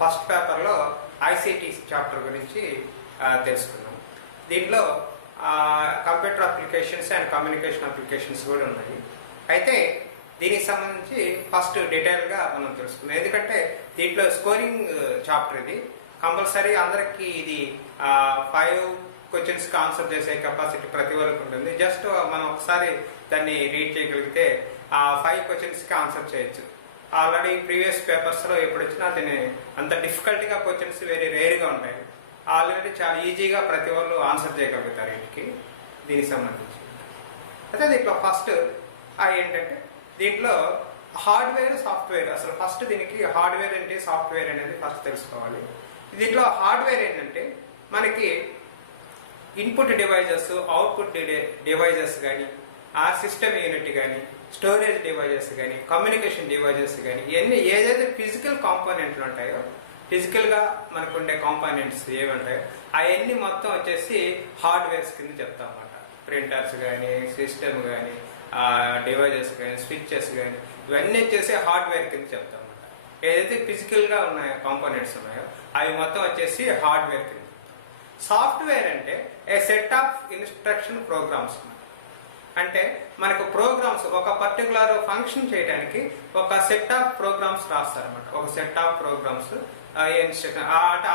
First పేపర్లో ICT chapter గురించి తెలుసుకున్నాం. దీంట్లో computer applications and communication applications కూడా ఉన్నాయి. అయితే దీనికి సంబంధించి ఫస్ట్ డీటెయిల్గా మనం తెలుసుకుందాం. ఎందుకంటే దీంట్లో స్కోరింగ్ చాప్టర్ ఇది కంపల్సరీ అందరికీ ఇది 5 క్వశ్చన్స్కి ఆన్సర్ చేసే కెపాసిటీ ప్రతి ఒక్కరికి ఉంటుంది. జస్ట్ మనం ఒకసారి దాన్ని రీడ్ చేయగలిగితే ఆ 5 క్వశ్చన్స్కి ఆన్సర్ చేయొచ్చు. ఆల్రెడీ ప్రీవియస్ పేపర్స్లో ఎప్పుడు వచ్చినా దీన్ని అంత డిఫికల్ట్గా క్వశ్చన్స్ వెరీ రేర్గా ఉంటాయి. ఆల్రెడీ చాలా ఈజీగా ప్రతి వాళ్ళు ఆన్సర్ చేయగలుగుతారు వీటికి దీనికి సంబంధించి. అయితే దీంట్లో ఫస్ట్ ఏంటంటే దీంట్లో హార్డ్వేర్ సాఫ్ట్వేర్, అసలు ఫస్ట్ దీనికి హార్డ్వేర్ ఏంటి సాఫ్ట్వేర్ అనేది ఫస్ట్ తెలుసుకోవాలి. దీంట్లో హార్డ్వేర్ ఏంటంటే మనకి ఇన్పుట్ డివైజెస్, అవుట్పుట్ డివైజెస్ కానీ, ఆ సిస్టమ్ యూనిట్ కానీ, స్టోరేజ్ డివైజెస్ కానీ, కమ్యూనికేషన్ డివైజెస్ కానీ, ఇవన్నీ ఏదైతే ఫిజికల్ కాంపోనెంట్లు ఉంటాయో, ఫిజికల్గా మనకు ఉండే కాంపోనెంట్స్ ఏమి ఉంటాయో అవన్నీ మొత్తం వచ్చేసి హార్డ్వేర్స్ కింద చెప్తాం అన్నమాట. ప్రింటర్స్ కానీ, సిస్టమ్ కానీ, డివైజెస్ కానీ, స్విచ్చెస్ కానీ, ఇవన్నీ వచ్చేసి హార్డ్వేర్ కింద చెప్తాం అన్నమాట. ఏదైతే ఫిజికల్గా ఉన్నాయో కాంపోనెంట్స్ ఉన్నాయో అవి మొత్తం వచ్చేసి హార్డ్వేర్ కింద. సాఫ్ట్వేర్ అంటే ఏ సెట్ ఆఫ్ ఇన్స్ట్రక్షన్ ప్రోగ్రామ్స్. అంటే మనకు ప్రోగ్రామ్స్ ఒక పర్టికులర్ ఫంక్షన్ చేయడానికి ఒక సెట్ ఆఫ్ ప్రోగ్రామ్స్ రాస్తారనమాట. ఒక సెట్ ఆఫ్ ప్రోగ్రామ్స్ అంటే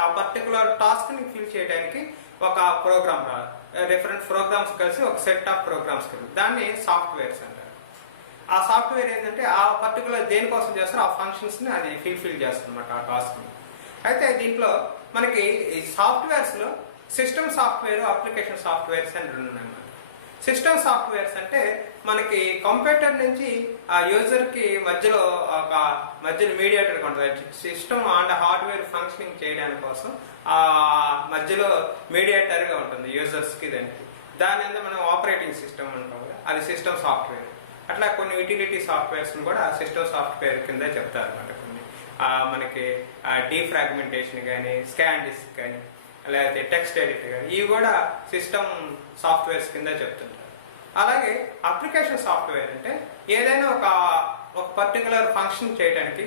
ఆ పర్టికులర్ టాస్క్ ని ఫిల్ చేయడానికి ఒక ప్రోగ్రామ్ డిఫరెంట్ ప్రోగ్రామ్స్ కలిసి ఒక సెట్ ఆఫ్ ప్రోగ్రామ్స్ కలిసి దాన్ని సాఫ్ట్వేర్స్ అంటారు. ఆ సాఫ్ట్వేర్ ఏంటంటే ఆ పర్టికులర్ దేనికోసం చేస్తారో ఆ ఫంక్షన్స్ ని అది ఫిల్ చేస్తుంది అనమాట ఆ టాస్క్ ని. అయితే దీంట్లో మనకి ఈ సాఫ్ట్వేర్స్ లో సిస్టమ్ సాఫ్ట్వేర్, అప్లికేషన్ సాఫ్ట్వేర్స్ అని రెండు ఉన్నాయన్నమాట. సిస్టమ్ సాఫ్ట్వేర్స్ అంటే మనకి కంప్యూటర్ నుంచి ఆ యూజర్ కి మధ్యలో మీడియేటర్ ఉంటుంది. సిస్టమ్ అండ్ హార్డ్వేర్ ఫంక్షనింగ్ చేయడానికి కోసం ఆ మధ్యలో మీడియేటర్ గా ఉంటుంది యూజర్స్ కి. దాని అంతా మనం ఆపరేటింగ్ సిస్టమ్ అంటాం, అది సిస్టమ్ సాఫ్ట్వేర్. అట్లా కొన్ని యూటిలిటీ సాఫ్ట్వేర్స్ కూడా సిస్టమ్ సాఫ్ట్వేర్ కింద చెప్తారు అనమాట. కొన్ని మనకి డీఫ్రాగ్మెంటేషన్ కానీ, స్కాన్ డిస్క్ కానీ, లేకపోతే టెక్స్ట్ ఎడిట్ కానీ, ఇవి కూడా సిస్టమ్ సాఫ్ట్వేర్స్ కింద చెప్తుంటారు. అలాగే అప్లికేషన్ సాఫ్ట్వేర్ అంటే ఏదైనా ఒక పర్టికులర్ ఫంక్షన్ చేయడానికి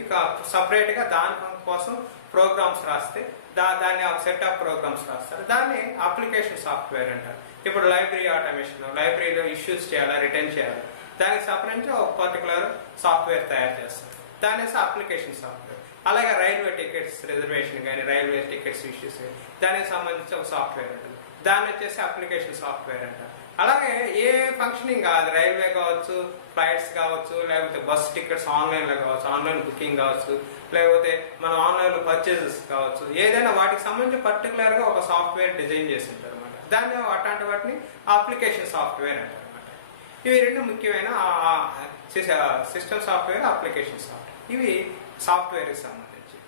సపరేట్ గా దాని కోసం ప్రోగ్రామ్స్ రాస్తే దాన్ని ఒక సెట్ ఆఫ్ ప్రోగ్రామ్స్ రాస్తారు, దాన్ని అప్లికేషన్ సాఫ్ట్వేర్ అంటారు. ఇప్పుడు లైబ్రరీ ఆటోమేషన్, లైబ్రరీలో ఇష్యూస్ చేయాలా, రిటర్న్ చేయాలి, దానికి సపరేట్ ఒక పర్టికులర్ సాఫ్ట్వేర్ తయారు చేస్తారు, దాని అప్లికేషన్ సాఫ్ట్వేర్. అలాగే రైల్వే టికెట్స్ రిజర్వేషన్ కానీ, రైల్వే టికెట్స్ ఇష్యూస్ దానికి సంబంధించి ఒక సాఫ్ట్వేర్ ఉంటుంది, దాన్ని వచ్చేసి అప్లికేషన్ సాఫ్ట్వేర్ అంటారు. అలాగే ఏ ఫంక్షనింగ్ కాదు, రైల్వే కావచ్చు, ఫ్లైట్స్ కావచ్చు, లేకపోతే బస్ టికెట్స్ ఆన్లైన్లో కావచ్చు, ఆన్లైన్ బుకింగ్ కావచ్చు, లేకపోతే మనం ఆన్లైన్లో పర్చేజెస్ కావచ్చు, ఏదైనా వాటికి సంబంధించి పర్టికులర్గా ఒక సాఫ్ట్వేర్ డిజైన్ చేసి ఉంటారు అనమాట. దాన్ని అట్లాంటి వాటిని అప్లికేషన్ సాఫ్ట్వేర్ అంటారు అనమాట. ఇవి రెండు ముఖ్యమైన సిస్టమ్ సాఫ్ట్వేర్, అప్లికేషన్ సాఫ్ట్వేర్, ఇవి సాఫ్ట్వేర్కి సంబంధించి.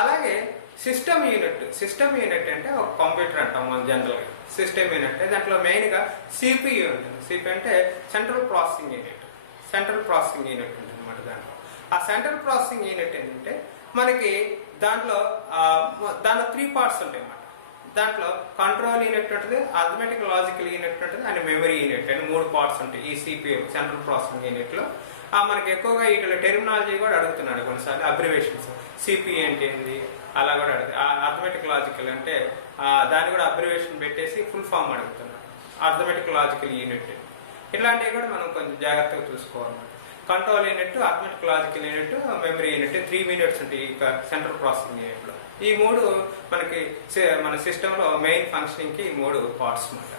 అలాగే సిస్టమ్ యూనిట్ అంటే ఒక కంప్యూటర్ అంటాం మనం జనరల్గా. సిస్టమ్ యూనిట్ దాంట్లో మెయిన్గా సిపియు ఉంటుంది. సిపియు అంటే సెంట్రల్ ప్రాసెసింగ్ యూనిట్ ఉంటుంది అనమాట. దాంట్లో ఆ సెంట్రల్ ప్రాసెసింగ్ యూనిట్ ఏంటంటే మనకి దాంట్లో 3 పార్ట్స్ ఉంటాయి అన్నమాట. దాంట్లో కంట్రోల్ యూనిట్ ఉంటుంది, అర్థమెటిక్ లాజికల్ యూనిట్ ఉంటుంది, అండ్ మెమరీ యూనిట్ అని 3 పార్ట్స్ ఉంటాయి ఈ సిపియు సెంట్రల్ ప్రాసెసింగ్ యూనిట్ లో. మనకి ఎక్కువగా వీటిలో టెర్మినాలజీ కూడా అడుగుతున్నాడు కొన్నిసార్లు, అబ్రివేషన్స్. సిపియు అంటే ఏంటి అలా కూడా అడుగుతుంది. అర్థమెటిక్ లాజికల్ అంటే దాన్ని కూడా అబ్రివేషన్ పెట్టేసి ఫుల్ ఫామ్ అడుగుతున్నాడు, అర్థమెటిక్ లాజికల్ యూనిట్. ఇట్లాంటివి కూడా మనం కొంచెం జాగ్రత్తగా చూసుకోవాలన్నమాట. Control unit, arithmetic logical unit, memory unit 3 units ఉంటాయి ఈ సెంట్రల్ ప్రాసెసింగ్ యూనిట్ లో. ఈ 3 మనకి మన సిస్టమ్ లో మెయిన్ ఫంక్షనింగ్ కి 3 పార్ట్స్ అన్నమాట.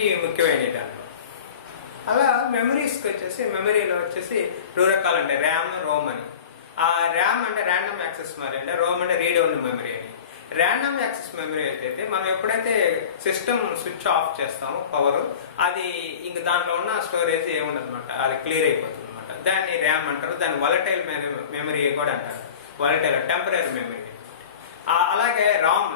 ఈ ముఖ్యమైన దాంట్లో అలా మెమరీస్కి వచ్చేసి, మెమరీలో వచ్చేసి 2 రకాలు ఉంటాయి, ర్యామ్, రోమ్ అని. ఆ ర్యామ్ అంటే ర్యాండమ్ యాక్సెస్ మెమరీ అంటే, రోమ్ అంటే రీడ్ ఓన్లీ మెమరీ అని. ర్యాండమ్ యాక్సెస్ మెమరీ అయితే మనం ఎప్పుడైతే సిస్టమ్ స్విచ్ ఆఫ్ చేస్తామో పవర్, అది ఇంక దాంట్లో ఉన్న స్టోరేజ్ ఏముండదు అనమాట, అది క్లియర్ అయిపోతుంది అనమాట. దాన్ని ర్యామ్ అంటారు. దాన్ని వలటైల్ మెమరీ కూడా అంటారు, వలటైల్ టెంపరీ మెమరీ. అలాగే రామ్,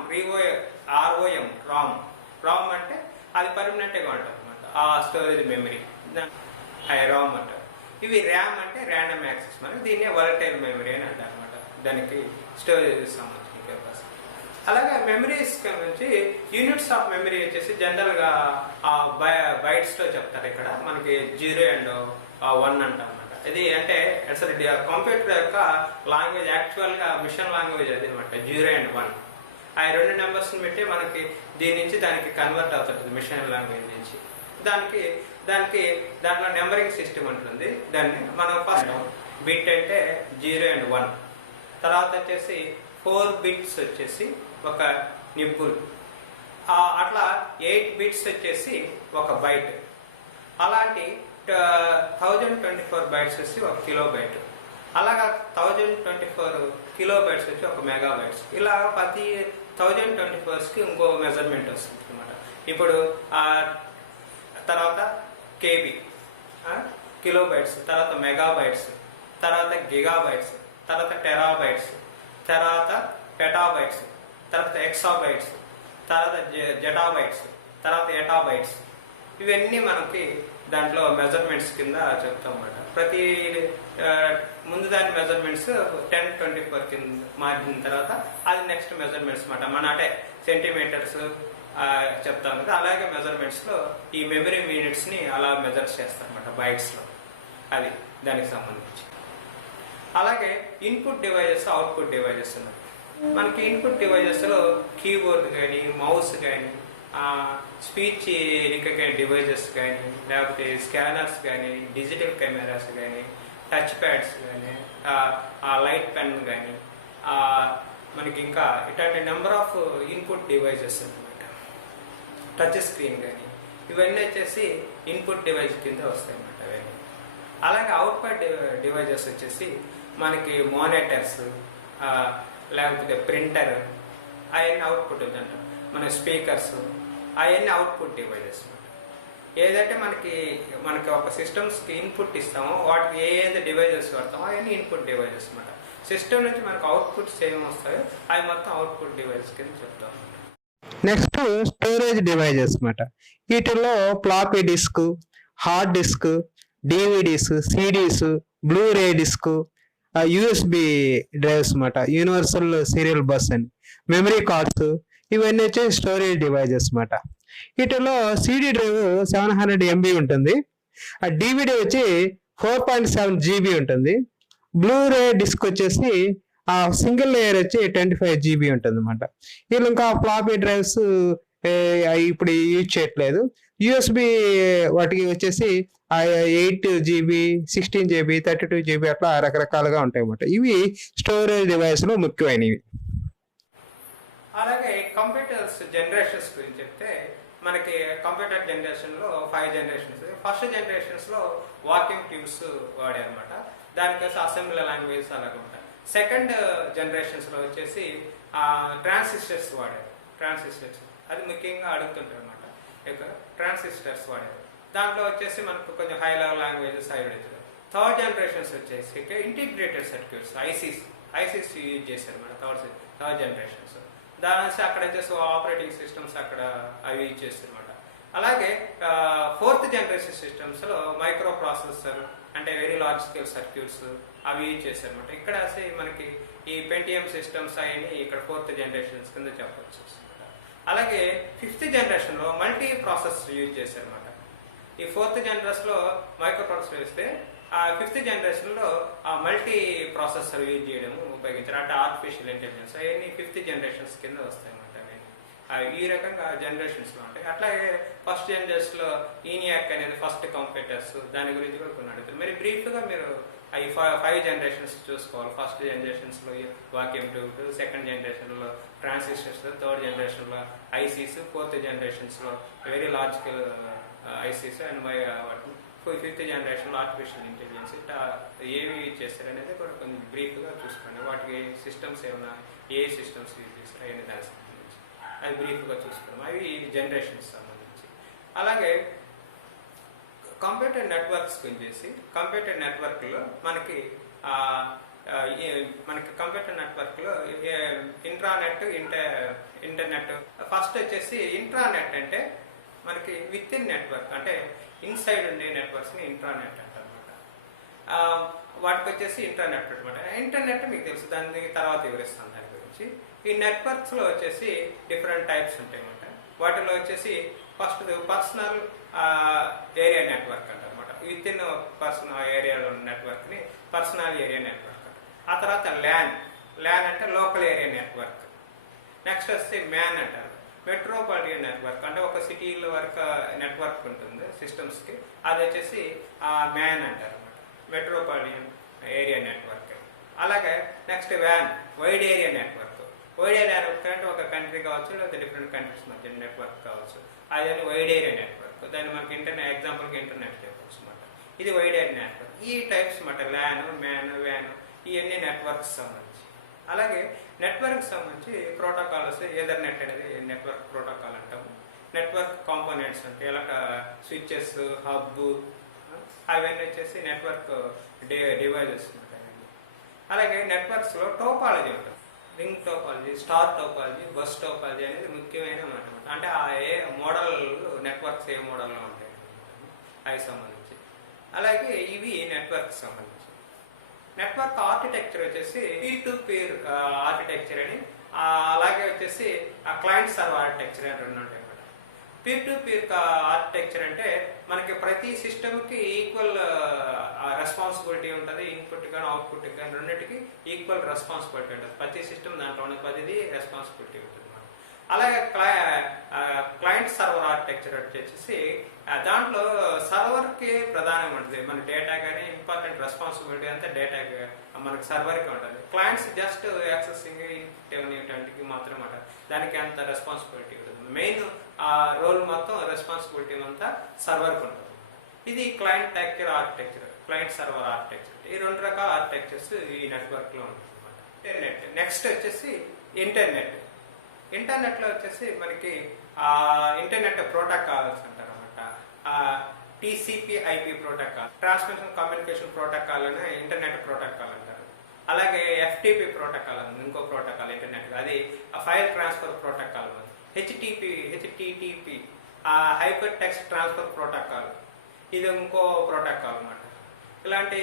రామ్ అంటే అది పర్మనెంట్గా ఉంటుంది అనమాట, ఆ స్టోరేజ్ మెమరీ రామ్ అంటారు. ఇవి ర్యామ్ అంటే ర్యాండమ్ యాక్సెస్ మెమరీ, దీన్నే వలటైల్ మెమరీ అని అంటారు అనమాట. దానికి స్టోరేజ్ సంబంధించిన కెపాసిటీ. అలాగే మెమరీస్ నుంచి యూనిట్స్ ఆఫ్ మెమరీ వచ్చేసి జనరల్ గా బైట్స్ లో చెప్తారు. ఇక్కడ మనకి 0 and 1 అంటాం అనమాట. ఇది అంటే అసలు కంప్యూటర్ యొక్క లాంగ్వేజ్ యాక్చువల్గా మిషన్ లాంగ్వేజ్ అది అనమాట 0 and 1. ఆ 2 నెంబర్స్ని పెట్టి మనకి దీని నుంచి దానికి కన్వర్ట్ అవుతుంది మిషన్ లాంగ్వేజ్ నుంచి. దాంట్లో నెంబరింగ్ సిస్టమ్ ఉంటుంది. దాన్ని మనం ఫస్ట్ బిట్ అంటే 0 and 1, తర్వాత వచ్చేసి 4 బిట్స్ వచ్చేసి ఒక నిబ్బుల్, అట్లా 8 బిట్స్ వచ్చేసి ఒక బైట్, అలాంటి 1024 బైట్స్ వచ్చి ఒక కిలోబైట్, అలాగా 1024 కిలోబైట్స్ వచ్చి ఒక మెగాబైట్స్. ఇలా ప్రతి 1024కి ఇంకో మెజర్మెంట్ వస్తుంది అనమాట. ఇప్పుడు తర్వాత కేబీ కిలోబైట్స్, తర్వాత మెగాబైట్స్, తర్వాత గిగాబైట్స్, తర్వాత టెరాబైట్స్, తర్వాత పెటాబైట్స్, తర్వాత ఎక్సాబైట్స్, తర్వాత జెటాబైట్స్, తర్వాత ఎటాబైట్స్. ఇవన్నీ మనకి దాంట్లో మెజర్మెంట్స్ కింద చెప్తాం అన్నమాట. ప్రతి ముందు దాని మెజర్మెంట్స్ 1024 కింద మార్చిన తర్వాత అది నెక్స్ట్ మెజర్మెంట్స్ అన్నమాట. మన అంటే సెంటీమీటర్స్ చెప్తాం కదా, అలాగే మెజర్మెంట్స్లో ఈ మెమరీ యూనిట్స్ని అలా మెజర్ చేస్తాం అన్నమాట బైట్స్లో. అది దానికి సంబంధించి. అలాగే ఇన్పుట్ డివైజెస్, అవుట్పుట్ డివైజెస్ ఉన్నాయి. మనకి ఇన్పుట్ డివైజెస్లో కీబోర్డ్ కానీ, మౌస్ కానీ, స్పీచ్ రికగ్నైజ్ డివైజెస్ కానీ, లేకపోతే స్కానర్స్ కానీ, డిజిటల్ కెమెరాస్ కానీ, టచ్ ప్యాడ్స్ కానీ, లైట్ పెన్ కానీ, మనకి ఇంకా ఇట్లాంటి నెంబర్ ఆఫ్ ఇన్పుట్ డివైజెస్ అనమాట. టచ్ స్క్రీన్ కానీ, ఇవన్నీ వచ్చేసి ఇన్పుట్ డివైస్ కింద వస్తాయి అన్నమాట అవన్నీ. అలాగే అవుట్పుట్ డివైజెస్ వచ్చేసి మనకి మానిటర్స్, లేకపోతే ప్రింటర్, అవన్నీ అవుట్పుట్ ఉందంట. మన స్పీకర్స్, అవన్నీ అవుట్పుట్ డివైజెస్. ఏదైతే మనకి ఒక సిస్టమ్స్కి ఇన్పుట్ ఇస్తామో వాటికి ఏదైతే డివైజెస్ వాడతామో అవన్నీ ఇన్పుట్ డివైజెస్ అనమాట. సిస్టమ్ నుంచి మనకు అవుట్పుట్స్ ఏమి వస్తాయో అవి మొత్తం అవుట్పుట్ డివైజెస్ కింద చెప్తాం. నెక్స్ట్ స్టోరేజ్ డివైజెస్ అనమాట. వీటిల్లో floppy disk, hard disk, DVDs, CDs, Blu-ray disk, USB drives అనమాట, యూనివర్సల్ సీరియల్ బస్ అని, మెమరీ కార్డ్స్, ఇవన్నీ వచ్చి స్టోరేజ్ డివైజెస్ అనమాట. వీటిలో సిడి డ్రైవ్ 700 MB ఉంటుంది. ఆ డివిడి వచ్చి 4.7 GB ఉంటుంది. బ్లూరే డిస్క్ వచ్చేసి ఆ సింగిల్ లేయర్ వచ్చి 25 GB ఉంటుంది అనమాట. వీళ్ళు ఇంకా ఫ్లాపీ డ్రైవ్స్ ఇప్పుడు యూజ్ చేయట్లేదు. యూఎస్బి వాటికి వచ్చేసి 8 GB, 16 GB, 32 GB అట్లా రకరకాలుగా ఉంటాయి అన్నమాట. ఇవి స్టోరేజ్ డివైస్ లో ముఖ్యమైనవి. అలాగే కంప్యూటర్స్ జనరేషన్స్ గురించి చెప్తే మనకి కంప్యూటర్ జనరేషన్లో 5 జనరేషన్స్. ఫస్ట్ జనరేషన్స్లో వాక్యూమ్ ట్యూబ్స్ వాడారనమాట. దానికోసం అసెంబ్లీ లాంగ్వేజ్ అలాగే ఉంటాయి. సెకండ్ జనరేషన్స్లో వచ్చేసి ట్రాన్సిస్టర్స్ వాడారు. ట్రాన్సిస్టర్స్ అది ముఖ్యంగా అడుగుతుంటారు అనమాట. ట్రాన్సిస్టర్స్ వాడారు. దాంట్లో వచ్చేసి మనకు కొంచెం హై లెవెల్ లాంగ్వేజెస్ అవి అడుగుతారు. థర్డ్ జనరేషన్స్ వచ్చేసి ఇంటిగ్రేటెడ్ సర్క్యూట్స్, ఐసీస్ యూజ్ చేశారు అనమాట. Third generations. దాని నుంచి అక్కడ వచ్చేసి ఆపరేటింగ్ సిస్టమ్స్ అక్కడ అవి యూజ్ చేస్తారు అనమాట. అలాగే ఫోర్త్ జనరేషన్ సిస్టమ్స్లో మైక్రో ప్రాసెసర్ అంటే వెరీ లార్జ్ స్కేల్ సర్క్యూట్స్ అవి యూజ్ చేస్తారు అనమాట. ఇక్కడ మనకి ఈ పెంటియం సిస్టమ్స్ అవన్నీ ఇక్కడ ఫోర్త్ జనరేషన్స్ కింద చెప్పవచ్చు. అలాగే ఫిఫ్త్ జనరేషన్లో మల్టీ ప్రాసెస్ యూజ్ చేశారు అనమాట. ఈ ఫోర్త్ జనరేషన్లో మైక్రో ప్రాసెసర్ వేస్తే ఆ ఫిఫ్త్ జనరేషన్లో ఆ మల్టీ ప్రాసెసర్ యూజ్ చేయడం ఉపయోగించారు. అంటే ఆర్టిఫిషియల్ ఇంటెలిజెన్స్ అవన్నీ ఫిఫ్త్ జనరేషన్స్ కింద వస్తాయి అన్నమాట. ఈ రకంగా జనరేషన్స్లో ఉంటాయి. అట్లాగే ఫస్ట్ జనరేషన్లో ఈనియాక్ అనేది ఫస్ట్ కంప్యూటర్స్, దాని గురించి కూడా కొన్ని అడుగుతారు. మరి బ్రీఫ్గా మీరు ఈ 5 జనరేషన్స్ చూసుకోవాలి. ఫస్ట్ జనరేషన్స్లో వాక్యూమ్ ట్యూబ్, సెకండ్ జనరేషన్లో ట్రాన్సిస్టర్స్, థర్డ్ జనరేషన్లో ఐసీస్, ఫోర్త్ జనరేషన్స్లో very large scale ICs and fifth జనరేషన్లో ఆర్టిఫిషియల్ ఇంటెలిజెన్స్ ఏవి యూజ్ చేస్తారు అనేది కూడా కొంచెం బ్రీఫ్గా చూసుకోండి. వాటికి సిస్టమ్స్ ఏమైనా ఏ సిస్టమ్స్ యూజ్ చేస్తారు అవన్నీ దానికి సంబంధించి అవి బ్రీఫ్గా చూసుకున్నాం. అవి జనరేషన్స్ సంబంధించి. అలాగే కంప్యూటర్ నెట్వర్క్స్ గురించి కంప్యూటర్ నెట్వర్క్లో మనకి కంప్యూటర్ నెట్వర్క్లో ఇంట్రానెట్, ఇంటర్నెట్. ఫస్ట్ వచ్చేసి ఇంట్రానెట్ అంటే మనకి విత్ ఇన్ నెట్వర్క్ అంటే ఇన్సైడ్ ఉండే నెట్వర్క్స్ని ఇంట్రానెట్ అంటారు అనమాట. వాటికి వచ్చేసి ఇంటర్నెట్ అనమాట. ఇంటర్నెట్ మీకు తెలుసు, దాని తర్వాత వివరిస్తాను దాని గురించి. ఈ నెట్వర్క్స్లో వచ్చేసి డిఫరెంట్ టైప్స్ ఉంటాయి అన్నమాట. వాటిలో వచ్చేసి ఫస్ట్ పర్సనల్ ఏరియా నెట్వర్క్ అంటారనమాట. విత్ ఇన్ పర్సనల్ ఏరియాలో ఉన్న నెట్వర్క్ని పర్సనల్ ఏరియా నెట్వర్క్. ఆ తర్వాత ల్యాన్ అంటే లోకల్ ఏరియా నెట్వర్క్. నెక్స్ట్ వస్తే మ్యాన్ అంటారు, మెట్రోపాలిటన్ నెట్వర్క్. అంటే ఒక సిటీల వరకు నెట్వర్క్ ఉంటుంది సిస్టమ్స్కి, అది వచ్చేసి మ్యాన్ అంటారు అనమాట, మెట్రోపాలిటన్ ఏరియా నెట్వర్క్. అలాగే next van, wide area network. Wide area network అంటే ఒక కంట్రీ కావచ్చు, లేదా డిఫరెంట్ కంట్రీస్ మధ్య నెట్వర్క్ కావచ్చు, అది వైడ్ ఏరియా నెట్వర్క్. దాన్ని మనకి ఇంటర్నెట్, ఎగ్జాంపుల్కి ఇంటర్నెట్ చెప్పవచ్చు అనమాట. ఇది వైడ్ ఏరియా నెట్వర్క్. ఈ టైప్స్ అనమాట, ల్యాన్, మ్యాన్, వ్యాన్, ఇవన్నీ నెట్వర్క్స్ సంబంధించి. అలాగే నెట్వర్క్ సంబంధించి ప్రోటోకాల్స్, ఏదర్ నెట్ అనేది నెట్వర్క్ ప్రోటోకాల్ అంటాము. నెట్వర్క్ కాంపోనెంట్స్ అంటే ఇలా స్విచ్చెస్, హబ్, అవన్నీ వచ్చేసి నెట్వర్క్ డివైజెస్ ఉంటాయి. అలాగే నెట్వర్క్స్లో టోపాలజీ ఉంటుంది, ring topology, star topology, bus topology అనేది ముఖ్యమైన మాట. అంటే ఆ ఏ మోడల్ నెట్వర్క్స్ ఏ మోడల్లో ఉంటాయి అవి సంబంధించి. అలాగే ఇవి నెట్వర్క్ సంబంధించి. నెట్వర్క్ ఆర్కిటెక్చర్ వచ్చేసి పీర్ టు పీర్ ఆర్కిటెక్చర్ అని, అలాగే వచ్చేసి క్లయింట్ సర్వర్ ఆర్కిటెక్చర్ అని రెండు ఉంటాయి అన్నమాట. పీర్ టు పీర్ ఆర్కిటెక్చర్ అంటే మనకి ప్రతి సిస్టమ్కి ఈక్వల్ రెస్పాన్సిబిలిటీ ఉంటుంది, ఇన్పుట్ కానీ అవుట్పుట్ కానీ రెండింటికి ఈక్వల్ రెస్పాన్సిబిలిటీ ఉంటుంది. ప్రతి సిస్టమ్ దాంట్లో ఉన్న ప్రతిదీ రెస్పాన్సిబిలిటీ ఉంటుంది. అలాగే క్లయింట్ సర్వర్ ఆర్కిటెక్చర్ వచ్చేసి దాంట్లో సర్వర్కి ప్రధానంగా ఉంటుంది. మన డేటా కానీ ఇంపార్టెంట్ రెస్పాన్సిబిలిటీ అంతా డేటా మనకి సర్వర్కి ఉంటుంది. క్లయింట్స్ జస్ట్ యాక్సెసింగ్ ఇవ్వటానికి మాత్రం ఉంటుంది, దానికి అంత రెస్పాన్సిబిలిటీ ఉంటుంది. మెయిన్ రోల్ మొత్తం రెస్పాన్సిబిలిటీ అంతా సర్వర్కి ఉంటుంది. ఇది client architecture, client server architecture. ఈ రెండు రకాల ఆర్కిటెక్చర్స్ ఈ నెట్వర్క్లో ఉంటుంది అనమాట. ఇంటర్నెట్. నెక్స్ట్ వచ్చేసి ఇంటర్నెట్. ఇంటర్నెట్లో వచ్చేసి మనకి ఇంటర్నెట్ ప్రోటోకాల్స్ అంటారు అనమాట. TCP IP protocol, transmission communication protocol అని ఇంటర్నెట్ ప్రోటోకాల్ అంటారు. అలాగే ఎఫ్టీపీ ప్రోటోకాల్ అని ఇంకో ప్రోటోకాల్ ఇంటర్నెట్, అది file transfer protocol. HTTP hyper text transfer protocol, ఇది ఇంకో ప్రోటోకాల్ అనమాట. ఇలాంటి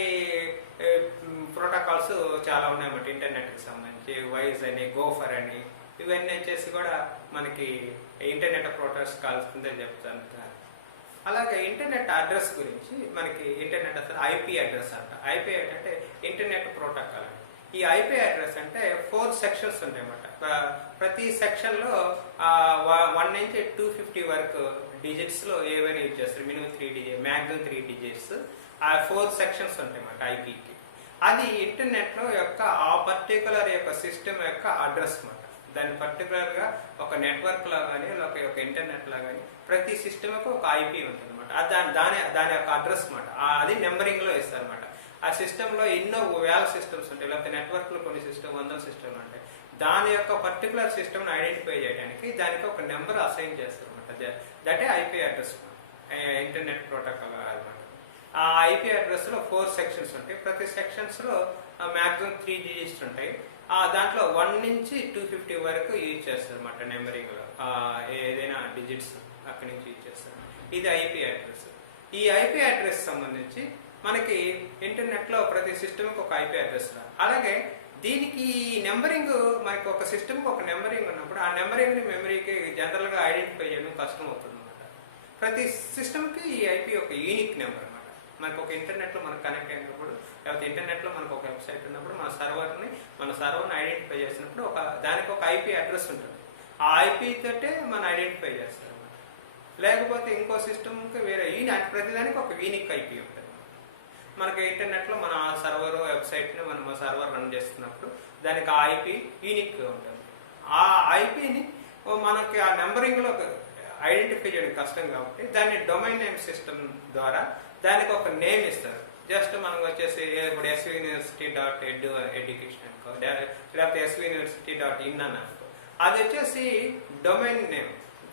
ప్రోటోకాల్స్ చాలా ఉన్నాయన్నమాట ఇంటర్నెట్కి సంబంధించి. వైజ్ అని, గోఫర్ అని, ఇవన్నీ వచ్చేసి కూడా మనకి ఇంటర్నెట్ ప్రోటోకాల్స్ కింద చెప్తాను. అలాగే ఇంటర్నెట్ అడ్రస్ గురించి మనకి ఇంటర్నెట్ అసలు ఐపీ అడ్రస్ అంట. ఐపీ అంటే ఇంటర్నెట్ ప్రోటోకాల్. ఈ ఐపీ అడ్రస్ అంటే 4 సెక్షన్స్ ఉంటాయి అన్నమాట. ప్రతి సెక్షన్లో 1 నుంచి 250 వరకు డిజిట్స్లో ఏవైనా యూజ్ చేస్తారు. Minimum 3 digit, maximum 3 digits. ఆ 4 సెక్షన్స్ ఉంటాయి అన్నమాట ఐపీకి. అది ఇంటర్నెట్లో యొక్క ఆ పర్టికులర్ యొక్క సిస్టమ్ యొక్క అడ్రస్ అన్నమాట. దాని పర్టికులర్గా ఒక నెట్వర్క్ లా కానీ, ఒక ఇంటర్నెట్ లా కానీ ప్రతి సిస్టమ్కి ఒక ఐపీ ఉంటుంది అనమాట. దాని యొక్క అడ్రస్ అనమాట. అది నెంబరింగ్లో ఇస్తారు అనమాట. ఆ సిస్టంలో ఎన్నో వేల సిస్టమ్స్ ఉంటాయి, లేకపోతే నెట్వర్క్లో కొన్ని సిస్టమ్ 100 సిస్టమ్లు ఉంటాయి. దాని యొక్క పర్టికులర్ సిస్టమ్ని ఐడెంటిఫై చేయడానికి దానికి ఒక నెంబర్ అసైన్ చేస్తారు అనమాట. That IP address internet protocol అనమాట. ఆ ఐపీ అడ్రస్లో 4 సెక్షన్స్ ఉంటాయి. ప్రతి సెక్షన్స్లో మ్యాక్సిమం 3 డిజిట్స్ ఉంటాయి. దాంట్లో 1 నుంచి 250 వరకు యూజ్ చేస్తారు అనమాట నెంబరింగ్లో. ఏదైనా డిజిట్స్ అక్కడి నుంచి యూజ్ చేస్తారు. ఇది ఐపీ అడ్రస్. ఈ ఐపీ అడ్రస్ సంబంధించి మనకి ఇంటర్నెట్లో ప్రతి సిస్టమ్కి ఒక ఐపీ అడ్రస్. అలాగే దీనికి నెంబరింగ్, మనకి ఒక సిస్టమ్కి ఒక నెంబరింగ్ ఉన్నప్పుడు ఆ నెంబరింగ్ని మెమరీకి జనరల్గా ఐడెంటిఫై చేయడం కష్టం అవుతుంది అనమాట. ప్రతి సిస్టమ్కి ఈ ఐపీ ఒక యూనిక్ నెంబర్ అనమాట. మనకు ఒక ఇంటర్నెట్లో మనకు కనెక్ట్ అయినప్పుడు, లేకపోతే ఇంటర్నెట్లో మనకు ఒక వెబ్సైట్ ఉన్నప్పుడు మన సర్వర్ని ఐడెంటిఫై చేసినప్పుడు దానికి ఒక ఐపీ అడ్రస్ ఉంటుంది. ఆ ఐపీ తోటే మనం ఐడెంటిఫై చేస్తాం అనమాట. లేకపోతే ఇంకో సిస్టమ్కి వేరే ప్రతిదానికి ఒక యూనిక్ ఐపీ ఉంటుంది. మనకి ఇంటర్నెట్లో మన సర్వర్ వెబ్సైట్ని మనం సర్వర్ రన్ చేస్తున్నప్పుడు దానికి ఆ ఐపీ యూనిక్గా ఉంటుంది. ఆ ఐపీని మనకి ఆ నెంబరింగ్లో ఐడెంటిఫై చేయడం కష్టం కాబట్టి దాన్ని డొమైన్ నేమ్ సిస్టమ్ ద్వారా దానికి ఒక నేమ్ ఇస్తారు. జస్ట్ మనం వచ్చేసి ఇప్పుడు svuniversity.edu అనుకో, లేకపోతే svuniversity.in అని అనుకో, అది వచ్చేసి డొమైన్ నేమ్.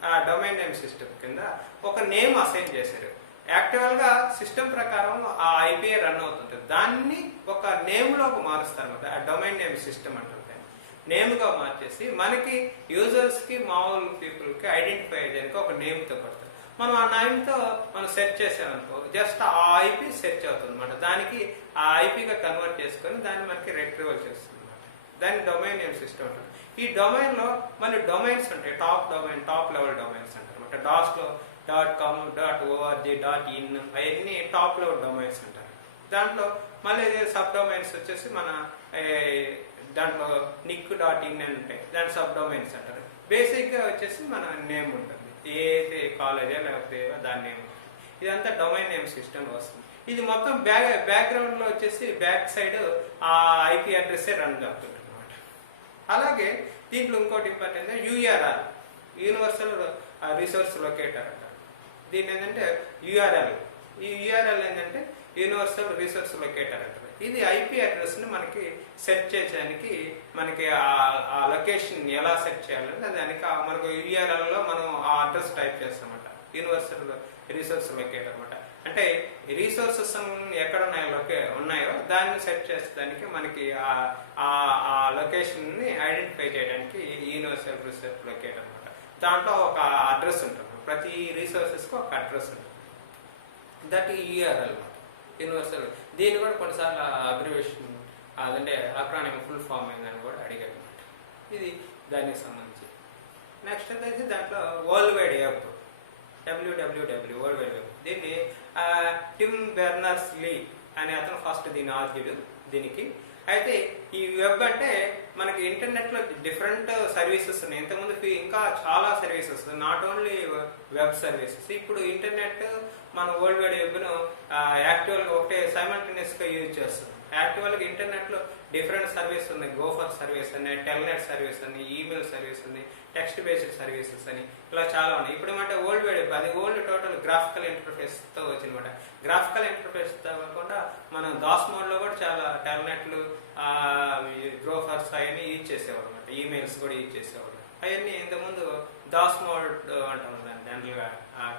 ఆ డొమైన్ నేమ్ సిస్టమ్ కింద ఒక నేమ్ అసైన్ చేశారు. యాక్చువల్గా సిస్టమ్ ప్రకారం ఆ ఐపీఏ రన్ అవుతుంటుంది. దాన్ని ఒక నేమ్లోకి మారుస్తారు అనమాట. ఆ డొమైన్ నేమ్ సిస్టమ్ అంటుంది. నేమ్గా మార్చేసి మనకి యూజర్స్కి, మామూలు పీపుల్కి ఐడెంటిఫై అయ్యేదానికి ఒక నేమ్తో కొడతారు. మనం ఆ నేమ్తో మనం సెర్చ్ చేసామనుకో, జస్ట్ ఆ ఐపీ సెర్చ్ అవుతుంది అనమాట. దానికి ఆ ఐపీగా కన్వర్ట్ చేసుకొని దాన్ని మనకి రిట్రీవల్ చేస్తుంది అనమాట. దాన్ని డొమైన్ నేమ్ సిస్టమ్ ఉంటుంది. ఈ డొమైన్లో మన డొమైన్స్ ఉంటాయి. టాప్ లెవెల్ డొమైన్స్ అంటారు అనమాట. డాస్లో .com.org.in అవన్నీ టాప్ లెవెల్ డొమైన్స్ అంటారు. దాంట్లో మళ్ళీ సబ్ డొమైన్స్ వచ్చేసి మన దాంట్లో nick.in అని ఉంటాయి, దాని సబ్ డొమైన్స్ అంటారు. బేసిక్గా వచ్చేసి మన నేమ్ ఉంటుంది, ఏ కాలేజా లేకపోతే దాని నేమ్ ఉంటుంది. ఇదంతా డొమైన్ నేమ్ సిస్టమ్ వస్తుంది. ఇది మొత్తం బ్యాక్గ్రౌండ్లో వచ్చేసి బ్యాక్ సైడ్ ఆ ఐపీ అడ్రస్సే రన్ అవుతుంది అనమాట. అలాగే దీంట్లో ఇంకోటి important URL, universal resource locator అంటారు. దీన్ని ఏంటంటే యూఆర్ఎల్, ఈ యూఆర్ఎల్ ఏంటంటే యూనివర్సల్ రిసోర్స్ లొకేటర్ అంటారు. ఇది ఐపీ అడ్రస్ని మనకి సెట్ చేయడానికి, మనకి ఆ లొకేషన్ ఎలా సెట్ చేయాలంటే దానికి మనకు యూఆర్ఎల్లో మనం ఆ అడ్రస్ టైప్ చేస్తామన్నమాట. యూనివర్సల్ రిసోర్స్ లొకేటర్ అనమాట. అంటే రిసోర్సెస్ ఎక్కడ ఉన్నాయో దాన్ని సెట్ చేసేదానికి మనకి ఆ లొకేషన్ని ఐడెంటిఫై చేయడానికి యూనివర్సల్ రిసోర్స్ లొకేటర్ అనమాట. దాంట్లో ఒక అడ్రస్ ఉంటుంది, ప్రతి రిసోర్సెస్కి ఒక అడ్రస్ ఉంటుంది. దట్ యూఆర్ఎల్ అనమాట, యూనివర్సల్. దీన్ని కూడా కొన్నిసార్లు అబ్రివేషన్ అదంటే అక్రానిమ్ ఫుల్ ఫామ్ అయిందని కూడా అడిగారు అనమాట. ఇది దానికి సంబంధించి. నెక్స్ట్ వచ్చేసి దాంట్లో world wide web, www world wide web. దీన్ని టిమ్ బెర్నర్స్ లీ అనే అతను ఫస్ట్ దీన్ని ఆర్గ్యూడ్ దీనికి. అయితే ఈ వెబ్ అంటే మనకి ఇంటర్నెట్లో డిఫరెంట్ సర్వీసెస్ ఉన్నాయి. ఇంతకుముందు ఇంకా చాలా services, not only web services. ఇప్పుడు ఇంటర్నెట్ మన వరల్డ్ వైడ్ వెబ్ను యాక్చువల్గా ఒకటే సైమల్టేనియస్గా యూజ్ చేస్తుంది. యాక్చువల్గా ఇంటర్నెట్లో డిఫరెంట్ సర్వీస్ ఉన్నాయి. గోఫర్ సర్వీస్ అని, టెల్నెట్ సర్వీస్ అని, ఈమెయిల్ సర్వీస్ అని, టెక్స్ట్ బేస్డ్ సర్వీసెస్ అని, ఇలా చాలా ఉన్నాయి. ఇప్పుడు ఏమంటే వరల్డ్ వైడ్ వెబ్ అది ఓల్డ్ టోటల్ గ్రాఫికల్ ఇంటర్ఫేస్తో వచ్చిందన్నమాట. గ్రాఫికల్ ఇంటర్ఫేస్తో కాకుండా మనం దాస్ మోడ్లో కూడా చాలా టెల్నెట్లు, గ్రోఫర్స్ అవన్నీ యూజ్ చేసేవాడు అనమాట. ఈమెయిల్స్ కూడా యూజ్ చేసేవాడు. అవన్నీ ఇంతకుముందు దాస్ మోడ్ అంటాం దాన్ని, జనరల్గా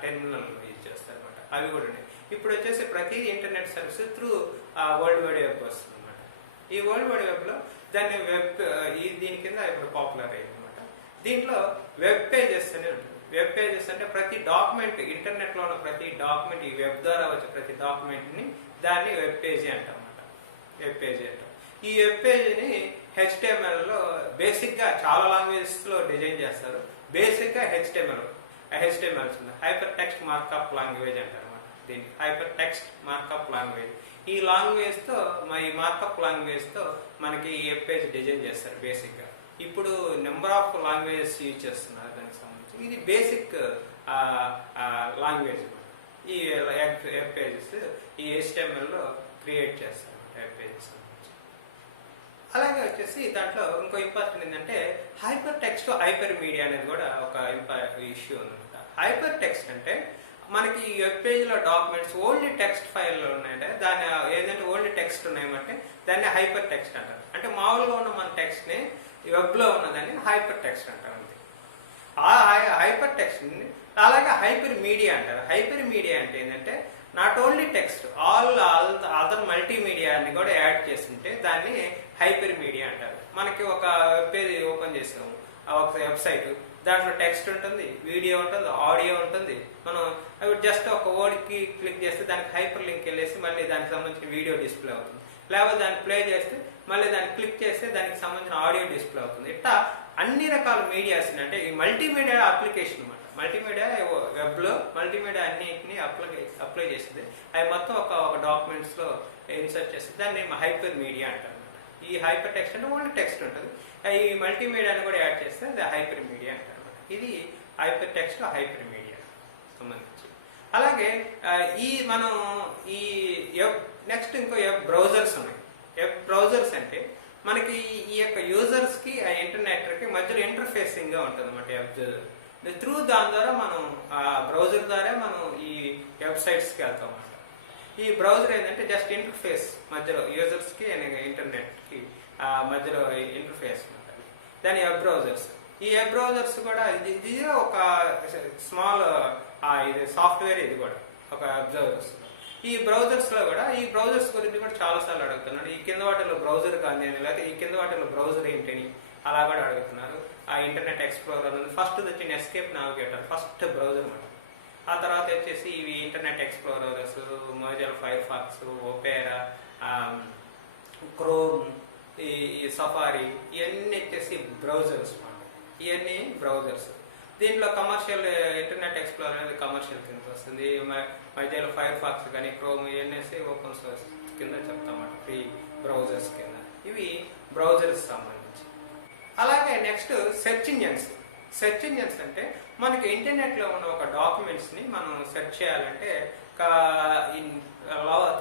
టెర్మినల్ యూజ్ చేస్తారు అనమాట. అవి కూడా ఉన్నాయి. ఇప్పుడు వచ్చేసి ప్రతి internet service through world wide web వస్తుంది అనమాట. ఈ వరల్డ్ వైడ్ వెబ్లో దాన్ని దీని కింద ఇప్పుడు పాపులర్ అయింది అనమాట. దీంట్లో వెబ్ పేజెస్ అని ఉంటుంది. వెబ్ పేజెస్ అంటే ప్రతి డాక్యుమెంట్, ఇంటర్నెట్లో ఉన్న ప్రతి డాక్యుమెంట్, ఈ వెబ్ ద్వారా వచ్చే ప్రతి డాక్యుమెంట్ని దాన్ని వెబ్ పేజీ అంటాం అనమాట. వెబ్ పేజీ అంటాం. ఈ వెబ్ పేజీని HTMLలో బేసిక్గా చాలా లాంగ్వేజెస్లో డిజైన్ చేస్తారు. బేసిక్గా HTML ఉంది, హైపర్ టెక్స్ట్ మార్కప్ లాంగ్వేజ్ అంటారు అనమాట. దీన్ని హైపర్ టెక్స్ట్ మార్కప్ లాంగ్వేజ్. ఈ లాంగ్వేజ్తో ఈ మార్కప్ లాంగ్వేజ్తో మనకి ఈ వెబ్ పేజ్ డిజైన్ చేస్తారు బేసిక్గా. ఇప్పుడు నెంబర్ ఆఫ్ లాంగ్వేజెస్ యూజ్ చేస్తున్నారు దానికి సంబంధించి. ఇది బేసిక్ లాంగ్వేజ్. ఈ వెబ్ పేజెస్ ఈ HTMLలో క్రియేట్ చేస్తారు వెబ్ పేజెస్. అలాగే వచ్చేసి దాంట్లో ఇంకో ఇంపార్టెంట్ ఏంటంటే హైపర్ టెక్స్ట్, హైపర్ మీడియా అనేది కూడా ఒక ఇష్యూ ఉందన్నమాట. హైపర్ టెక్స్ట్ అంటే మనకి ఈ వెబ్ పేజ్లో డాక్యుమెంట్స్ ఓన్లీ టెక్స్ట్ ఫైల్లో ఉన్నాయంటే దాన్ని ఏదంటే ఓన్లీ టెక్స్ట్ ఉన్నాయమంటే దాన్ని హైపర్ టెక్స్ట్ అంటారు. అంటే మామూలుగా ఉన్న మన టెక్స్ట్ని వెబ్లో ఉన్నదాన్ని హైపర్ టెక్స్ట్ అంటారు. అంతే. ఆ హైపర్ టెక్స్ట్ని అలాగే హైపర్ మీడియా అంటారు. హైపర్ మీడియా అంటే ఏంటంటే not only text, all other మల్టీమీడియాని కూడా యాడ్ చేస్తుంటే దాన్ని హైపర్ మీడియా అంటారు. మనకి ఒక వెబ్ పేజ్ ఓపెన్ చేసాము, ఒక వెబ్సైట్, దాంట్లో టెక్స్ట్ ఉంటుంది, వీడియో ఉంటుంది, ఆడియో ఉంటుంది. మనం అవి జస్ట్ ఒక వర్డ్కి క్లిక్ చేస్తే దానికి హైపర్ లింక్ వెళ్ళేసి మళ్ళీ దానికి సంబంధించిన వీడియో డిస్ప్లే అవుతుంది. లేకపోతే దాన్ని ప్లే చేస్తే మళ్ళీ దాన్ని క్లిక్ చేస్తే దానికి సంబంధించిన ఆడియో డిస్ప్లే అవుతుంది. ఇట్లా అన్ని రకాల మీడియాస్ అంటే ఈ మల్టీమీడియా అప్లికేషన్ అనమాట. మల్టీమీడియా వెబ్లో మల్టీమీడియా అన్నింటినీ అప్లై చేస్తుంది. అవి మొత్తం ఒక డాక్యుమెంట్స్లో ఇన్సర్ట్ చేస్తుంది. దాన్ని హైపర్ మీడియా అంటారు. ఈ హైపర్ టెక్స్ట్ అంటే ఓన్లీ టెక్స్ట్ ఉంటుంది. ఈ మల్టీమీడియాని కూడా యాడ్ చేస్తే అది హైపర్ మీడియా అంటారు. ఇది హైపర్ టెక్స్ట్, హైపర్ మీడియా సంబంధించి. అలాగే మనం ఈ నెక్స్ట్ ఇంకో బ్రౌజర్స్ ఉన్నాయి. బ్రౌజర్స్ అంటే మనకి ఈ యొక్క యూజర్స్కి ఆ ఇంటర్నెట్కి మధ్యలో ఇంటర్ఫేసింగ్గా ఉంటుంది అన్నమాట. త్రూ దాని ద్వారా మనం బ్రౌజర్ ద్వారా మనం ఈ వెబ్సైట్స్కి వెళ్తాం అన్నమాట. ఈ బ్రౌజర్ ఏంటంటే జస్ట్ ఇంటర్ఫేస్ మధ్యలో యూజర్స్కి ఇంటర్నెట్కి మధ్యలో ఇంటర్ఫేస్ ఉంటుంది. దాని వెబ్ బ్రౌజర్స్. ఈ వెబ్ బ్రౌజర్స్ కూడా ఇది ఒక స్మాల్ ఇది సాఫ్ట్వేర్, ఇది కూడా ఒక వెబ్ బ్రౌజర్స్. ఈ బ్రౌజర్స్లో కూడా ఈ బ్రౌజర్స్ గురించి కూడా చాలాసార్లు అడుగుతున్నాడు. ఈ కింద వాటిలో బ్రౌజర్ కానీ లేకపోతే ఈ కింద వాటిలో బ్రౌజర్ ఏంటని అలా కూడా అడుగుతున్నారు. ఆ ఇంటర్నెట్ ఎక్స్ప్లోరర్ ఉంది. ఫస్ట్ వచ్చిన ఎస్కేప్ నావిగేటర్ ఫస్ట్ బ్రౌజర్ అనమాట. ఆ తర్వాత వచ్చేసి ఇవి Internet Explorers, Mozilla Firefox, Opera, Chrome, ఈ సఫారీ, ఇవన్నీ వచ్చేసి బ్రౌజర్స్ అన్నమాట. ఇవన్నీ బ్రౌజర్స్. దీంట్లో కమర్షియల్ ఇంటర్నెట్ ఎక్స్ప్లోరర్ అనేది కమర్షియల్ కింద వస్తుంది. మధ్యలో ఫైర్ ఫాక్స్ కానీ క్రోమ్ ఇవన్నీ ఓపెన్ సోర్స్ కింద చెప్తామాట, ఫ్రీ బ్రౌజర్స్ కింద. ఇవి బ్రౌజర్స్ సంబంధించి. అలాగే next search engines. Search engines అంటే మనకి ఇంటర్నెట్లో ఉన్న ఒక డాక్యుమెంట్స్ని మనం సెర్చ్ చేయాలంటే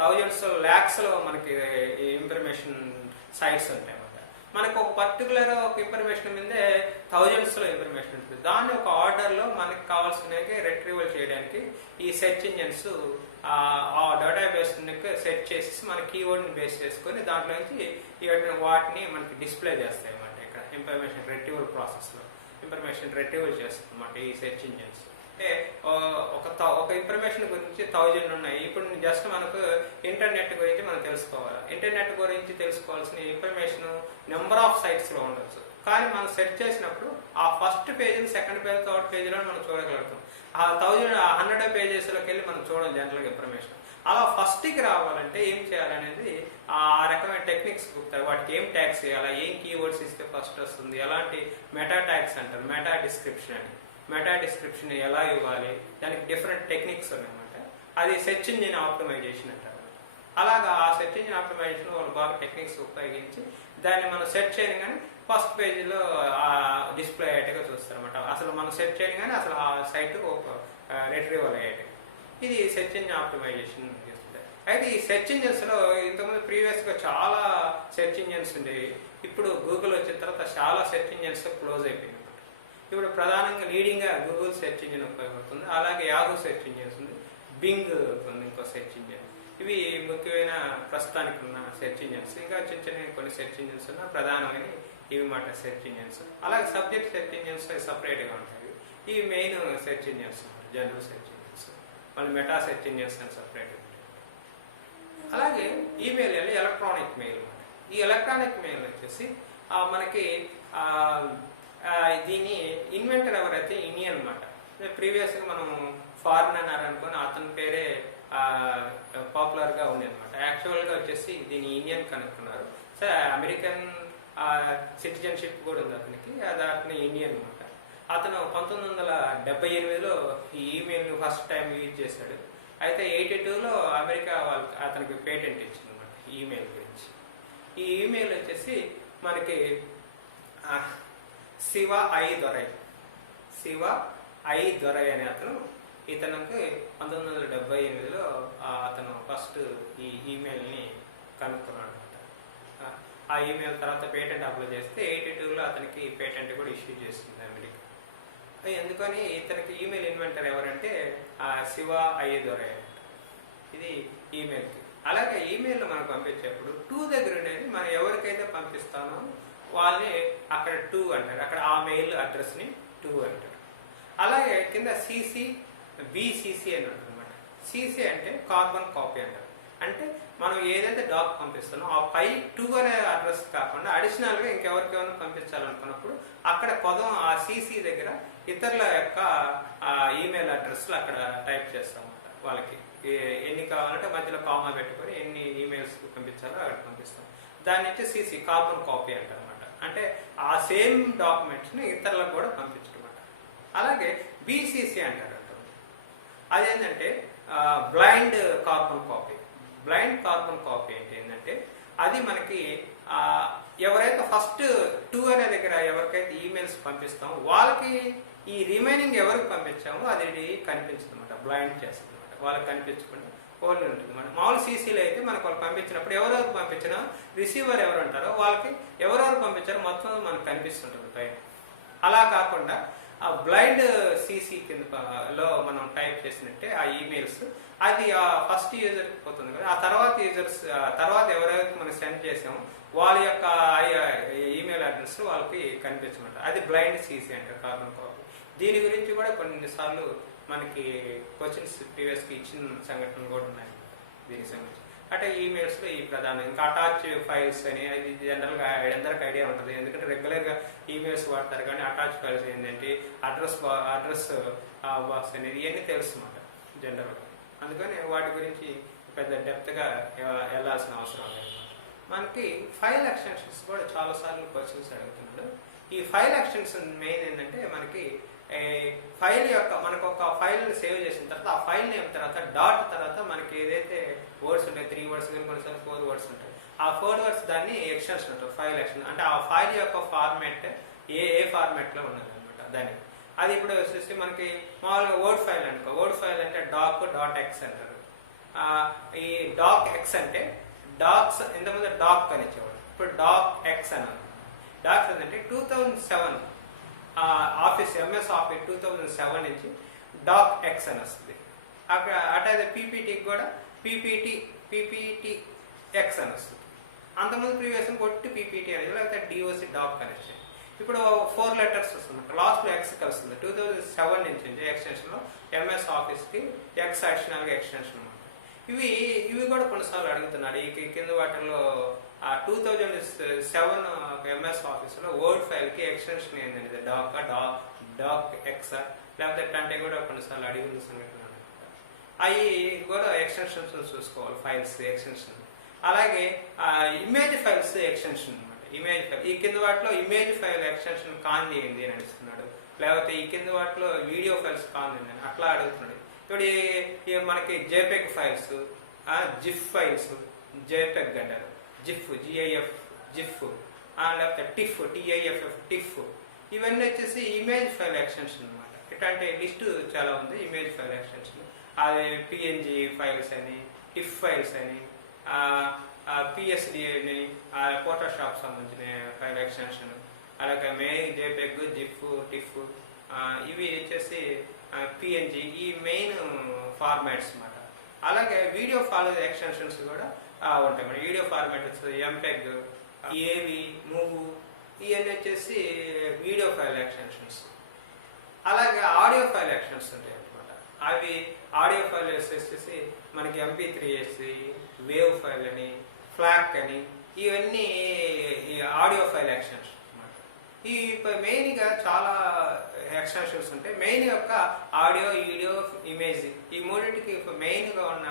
థౌజండ్స్ ల్యాక్స్లో మనకి ఇన్ఫర్మేషన్ సైట్స్ ఉంటాయి అన్నమాట. మనకు ఒక పర్టికులర్ ఒక ఇన్ఫర్మేషన్ మీదే థౌజండ్స్లో ఇన్ఫర్మేషన్ ఉంటుంది. దాన్ని ఒక ఆర్డర్లో మనకి కావాల్సినవి రిట్రీవల్ చేయడానికి ఈ సెర్చ్ ఇంజన్స్ ఆ డేటాబేస్ సెర్చ్ చేసి మన కీవర్డ్ని బేస్ చేసుకొని దాంట్లో నుంచి వాటిని మనకి డిస్ప్లే చేస్తాయి అన్నమాట. ఇక్కడ ఇన్ఫర్మేషన్ రిట్రీవల్ ప్రాసెస్లో ఇన్ఫర్మేషన్ రిట్రీవల్ చేస్తుంది అన్నమాట ఈ సెర్చ్ ఇంజన్స్. అంటే ఒక ఇన్ఫర్మేషన్ గురించి 1000 ఉన్నాయి. ఇప్పుడు జస్ట్ మనకు ఇంటర్నెట్ గురించి మనం తెలుసుకోవాలి. ఇంటర్నెట్ గురించి తెలుసుకోవాల్సిన ఇన్ఫర్మేషన్ నెంబర్ ఆఫ్ సైట్స్లో ఉండొచ్చు. కానీ మనం సెర్చ్ చేసినప్పుడు ఆ first page, second page, third పేజ్లో మనం చూడగలుగుతాం. ఆ 100 పేజెస్లోకి వెళ్ళి మనం చూడడం జనరల్గా ఇన్ఫర్మేషన్. అలా ఫస్ట్కి రావాలంటే ఏం చేయాలనేది ఆ రకమైన టెక్నిక్స్ గుర్తాయి. వాటికి ఏం ట్యాగ్స్ చేయాలి, ఏం కీవర్డ్స్ ఇస్తే ఫస్ట్ వస్తుంది, ఎలాంటి మెటా ట్యాగ్స్ అంటారు, మెటా డిస్క్రిప్షన్ అని. మెటా డిస్క్రిప్షన్ ఎలా ఇవ్వాలి, దానికి డిఫరెంట్ టెక్నిక్స్ ఉన్నాయన్నమాట. అది సెర్చ్ ఇంజిన్ ఆప్టిమైజేషన్ అంటారు. అలాగా ఆ సెర్చ్ ఇంజిన్ ఆప్టిమైజేషన్ వాళ్ళు బాగా టెక్నిక్స్ ఉపయోగించి దాన్ని మనం సెర్చ్ చేయగానే ఫస్ట్ పేజీలో డిస్ప్లే అయ్యేట్టుగా చూస్తారన్నమాట. అసలు మనం సెర్చ్ చేయగానే అసలు ఆ సైట్ రిట్రీవల్ అయ్యేట్టుగా. ఇది సెర్చ్ ఇంజిన్ ఆప్టిమైజేషన్ చేస్తుంది. అయితే ఈ సెర్చ్ ఇంజిన్స్లో ఇంతకుముందు ప్రీవియస్గా చాలా సెర్చ్ ఇంజిన్స్ ఉండేవి. ఇప్పుడు గూగుల్ వచ్చిన తర్వాత చాలా సెర్చ్ ఇంజిన్స్ క్లోజ్ అయిపోయింది. ఇప్పుడు ప్రధానంగా లీడింగ్గా గూగుల్ సెర్చ్ ఇంజిన్ ఉపయోగపడుతుంది. అలాగే యాహూ సెర్చ్ ఇంజిన్స్ ఉంది, బింగ్ ఉంది ఇంకో సెర్చ్ ఇంజిన్. ఇవి ముఖ్యమైన ప్రస్తుతానికి ఉన్న సెర్చ్ ఇంజిన్స్. ఇంకా చిన్న చిన్న కొన్ని సెర్చ్ ఇంజిన్స్ ఉన్న ప్రధానమైన ఇవి మాట సెర్చ్ ఇంజిన్స్. అలాగే సబ్జెక్ట్ సెర్చ్ ఇంజిన్స్ సపరేట్గా ఉంటాయి. ఇవి main search engines, general search engines. మళ్ళీ మెటా సెర్చ్ ఇంజిన్స్ అని సపరేట్ ఉంటాయి. అలాగే ఈమెయిల్ అని ఎలక్ట్రానిక్ మెయిల్ అనమాట. ఈ ఎలక్ట్రానిక్ మెయిల్ వచ్చేసి మనకి దీన్ని ఇన్వెంటర్ ఎవరైతే ఇనియన్ అనమాట. ప్రీవియస్గా మనం ఫారెన్ అన్నారు అనుకుని అతని పేరే పాపులర్గా ఉంది అనమాట. యాక్చువల్గా వచ్చేసి దీన్ని ఇండియన్ కనుక్కున్నారు. సో అమెరికన్ సిటిజన్షిప్ కూడా ఉంది అతనికి, అతని ఇండియన్ అనమాట. అతను 1978లో ఈ ఈమెయిల్ని ఫస్ట్ టైం యూజ్ చేశాడు. అయితే 82లో అమెరికా అతనికి పేటెంట్ ఇచ్చింది అనమాట ఈమెయిల్ గురించి. ఈ ఈమెయిల్ వచ్చేసి మనకి శివ ఐ దొరై అనే ఇతనికి 1978లో అతను ఫస్ట్ ఈ ఈమెయిల్ని కనుక్కున్నాడు అనమాట. ఆ ఈమెయిల్ తర్వాత పేటెంట్ అప్లై చేస్తే 82లో అతనికి పేటెంట్ కూడా ఇష్యూ చేసింది అమెరికా. ఎందుకని ఇతనికి ఈమెయిల్ ఇన్వెంటర్ ఎవరంటే శివ ఐ దొరై అనమాట. ఇది ఈమెయిల్కి. అలాగే ఈమెయిల్ మనం పంపించేప్పుడు టు దగ్గర ఉండేది మనం ఎవరికైతే పంపిస్తామో వాళ్ళని అక్కడ టు అంటారు. అక్కడ ఆ మెయిల్ అడ్రస్ని టు అంటారు. అలాగే కింద సిసి బిసిసి అని ఉంటుంది అనమాట. సిసి అంటే కార్బన్ కాపీ అంటారు. అంటే మనం ఏదైతే డాక్ పంపిస్తామో ఆ పై టు అనే అడ్రస్ కాకుండా అడిషనల్గా ఇంకెవరికైనా పంపించాలనుకున్నప్పుడు అక్కడ పదం ఆ సిసి దగ్గర ఇతరుల యొక్క ఈమెయిల్ అడ్రస్లు అక్కడ టైప్ చేస్తాం అన్నమాట. వాళ్ళకి ఎన్ని కావాలంటే మధ్యలో కామా పెట్టుకొని ఎన్ని ఈమెయిల్స్ పంపించాలో అక్కడ పంపిస్తాం. దాని నుంచి సిసి కార్బన్ కాపీ అంటారు అనమాట. అంటే ఆ సేమ్ డాక్యుమెంట్స్ని ఇతరులకు కూడా పంపించడం అనమాట. అలాగే బిసిసి అంటారు. అదేంటంటే blind carbon copy. Blind carbon copy అంటే ఏంటంటే అది మనకి ఎవరైతే ఫస్ట్ టు అనే దగ్గర ఎవరికైతే ఈమెయిల్స్ పంపిస్తామో వాళ్ళకి ఈ రిమైనింగ్ ఎవరికి పంపించామో అది కనిపించదు అనమాట. బ్లైండ్ చేస్తుంది అనమాట. వాళ్ళకి కనిపించకుండా హోల్డ్ ఉంటుంది అనమాట. మామూలు సీసీలో అయితే మనకు వాళ్ళు పంపించినప్పుడు ఎవరెవరు పంపించినా రిసీవర్ ఎవరు అంటారో వాళ్ళకి ఎవరెవరు పంపించారో మొత్తం మనకు కనిపిస్తుంటుంది పైన. అలా కాకుండా ఆ బ్లైండ్ సీసీ కిందలో మనం టైప్ చేసినట్టే ఆ ఈమెయిల్స్ అది ఆ ఫస్ట్ యూజర్కి పోతుంది కదా. ఆ తర్వాత ఎవరైతే మనం సెండ్ చేసామో వాళ్ళ యొక్క ఈమెయిల్ అడ్రస్ వాళ్ళకి కనిపించమంట. అది బ్లైండ్ సీసీ అంటారు, కార్బన్ కాపీ. దీని గురించి కూడా కొన్నిసార్లు మనకి క్వశ్చన్స్ ప్రీవియస్కి ఇచ్చిన సంఘటనలు కూడా ఉన్నాయి దీనికి సంబంధించి. అంటే ఈమెయిల్స్లో ఈ ప్రధానం ఇంకా అటాచ్ ఫైల్స్ అని అది జనరల్గా అందరికి ఐడియా ఉంటుంది. ఎందుకంటే రెగ్యులర్గా ఈమెయిల్స్ వాడతారు కానీ అటాచ్ ఫైల్స్ ఏంటంటే అడ్రస్ బాక్స్ అనేది ఇవన్నీ తెలుసు అన్నమాట జనరల్గా. అందుకని వాటి గురించి పెద్ద డెప్త్గా వెళ్ళాల్సిన అవసరం లేదు. మనకి ఫైల్ ఎక్స్టెన్షన్స్ కూడా చాలాసార్లు క్వశ్చన్స్ అడుగుతున్నాడు. ఈ ఫైల్ ఎక్స్టెన్షన్ మెయిన్ ఏంటంటే మనకి ఫైల్ యొక్క మనకు ఒక ఫైల్ సేవ్ చేసిన తర్వాత ఆ ఫైల్ నేమ్ తర్వాత డాట్ తర్వాత మనకి ఏదైతే వర్డ్స్ ఉంటాయి 3 వర్డ్స్ కానీ కొన్నిసార్లు 4 వర్డ్స్ ఉంటాయి ఆ 4 వర్డ్స్ దాన్ని ఎక్స్టెన్షన్ అంటారు ఫైల్ ఎక్స్టెన్షన్ అంటే ఆ ఫైల్ యొక్క ఫార్మాట్ ఏ ఫార్మాట్లో ఉన్నది అనమాట దానికి అది ఇప్పుడు వచ్చేసి మనకి మామూలుగా వర్డ్ ఫైల్ అనుకో వర్డ్ ఫైల్ అంటే డాట్ ఎక్స్ అంటారు ఈ డాక్ ఎక్స్ అంటే డాక్స్ ఇంతకుముందు డాక్ అని ఇచ్చేవాడు ఇప్పుడు డాక్ ఎక్స్ అన్నారు డాక్స్ అంటే 2007 ఆఫీస్ ఎంఎస్ ఆఫీస్ 2007 నుంచి డాక్ ఎక్స్ అని వస్తుంది అక్కడ అటైతే పీపీటీకి కూడా పీపీటీ ఎక్స్ అని వస్తుంది అంతకుముందు ప్రీవియస్ కొట్టి పీపీటీ అనేది లేకపోతే డిఓసి డాక్ అని వచ్చాయి ఇప్పుడు 4 లెటర్స్ వస్తుంది లాస్ట్లో ఎక్స్ కలుస్తుంది 2007 నుంచి ఎక్స్టెన్షన్లో ఎంఎస్ ఆఫీస్కి ఎక్స్ అడిషనల్గా ఎక్స్టెన్షన్ అనమాట ఇవి కూడా కొన్నిసార్లు అడుగుతున్నాడు ఈ కింద వాటిల్లో 2007 ఎంఎస్ ఆఫీస్లో వర్డ్ ఫైల్కి ఎక్స్టెన్షన్ ఏంటంటే డాక్ ఎక్స్ లేకపోతే అంటే కూడా కొన్నిసార్లు అడిగిన సంఘటన అవి కూడా ఎక్స్టెన్షన్స్ చూసుకోవాలి ఫైల్స్ ఎక్స్టెన్షన్ అలాగే ఇమేజ్ ఫైల్స్ ఎక్స్టెన్షన్ అనమాట ఇమేజ్ ఫైల్ ఈ కింద వాటిలో ఇమేజ్ ఫైల్ ఎక్స్టెన్షన్ కాన్ చేయండి అని అడుగుతున్నాడు లేకపోతే ఈ కింద వాటిలో వీడియో ఫైల్స్ కాన్ అని అట్లా అడుగుతున్నాడు ఇప్పుడు మనకి JPEG files GIF files JPEG అంటారు జిఫ్ జిఫ్ లేకపోతే టిఫ్ టిఫ్ ఇవన్నీ వచ్చేసి ఇమేజ్ ఫైల్ ఎక్స్టెన్షన్ అనమాట ఇట్లాంటి లిస్టు చాలా ఉంది ఇమేజ్ ఫైల్ ఎక్స్టెన్షన్ అది పిఎన్జి ఫైల్స్ అని టిఫ్ ఫైల్స్ అని పిఎస్డి అని ఫోటోషాప్ సంబంధించిన ఫైల్ ఎక్స్టెన్షన్ అలాగే మెయిన్ జేపెగ్ జిఫ్ టిఫ్ ఇవి వచ్చేసి పిఎన్జి ఈ మెయిన్ ఫార్మాట్స్ అన్నమాట అలాగే వీడియో ఫైల్ ఎక్స్టెన్షన్స్ కూడా ఉంటాయి మన వీడియో ఫార్మాట్ వచ్చేసి ఎంపెగ్ ఏవి మూవ్ ఇవన్నీ వచ్చేసి వీడియో ఫైల్ ఎక్స్టెన్షన్స్ అలాగే ఆడియో ఫైల్ ఎక్స్టెన్షన్స్ ఉంటాయి అనమాట అవి ఆడియో ఫైల్ వచ్చేసి మనకి MP3 వేవ్ ఫైల్ అని ఫ్లాక్ అని ఇవన్నీ ఆడియో ఫైల్ ఎక్స్టెన్షన్స్ ఈ మెయిన్గా చాలా ఎక్స్టెన్షన్స్ ఉంటాయి మెయిన్ యొక్క ఆడియో వీడియో ఇమేజ్ ఈ మూడింటికి మెయిన్గా ఉన్న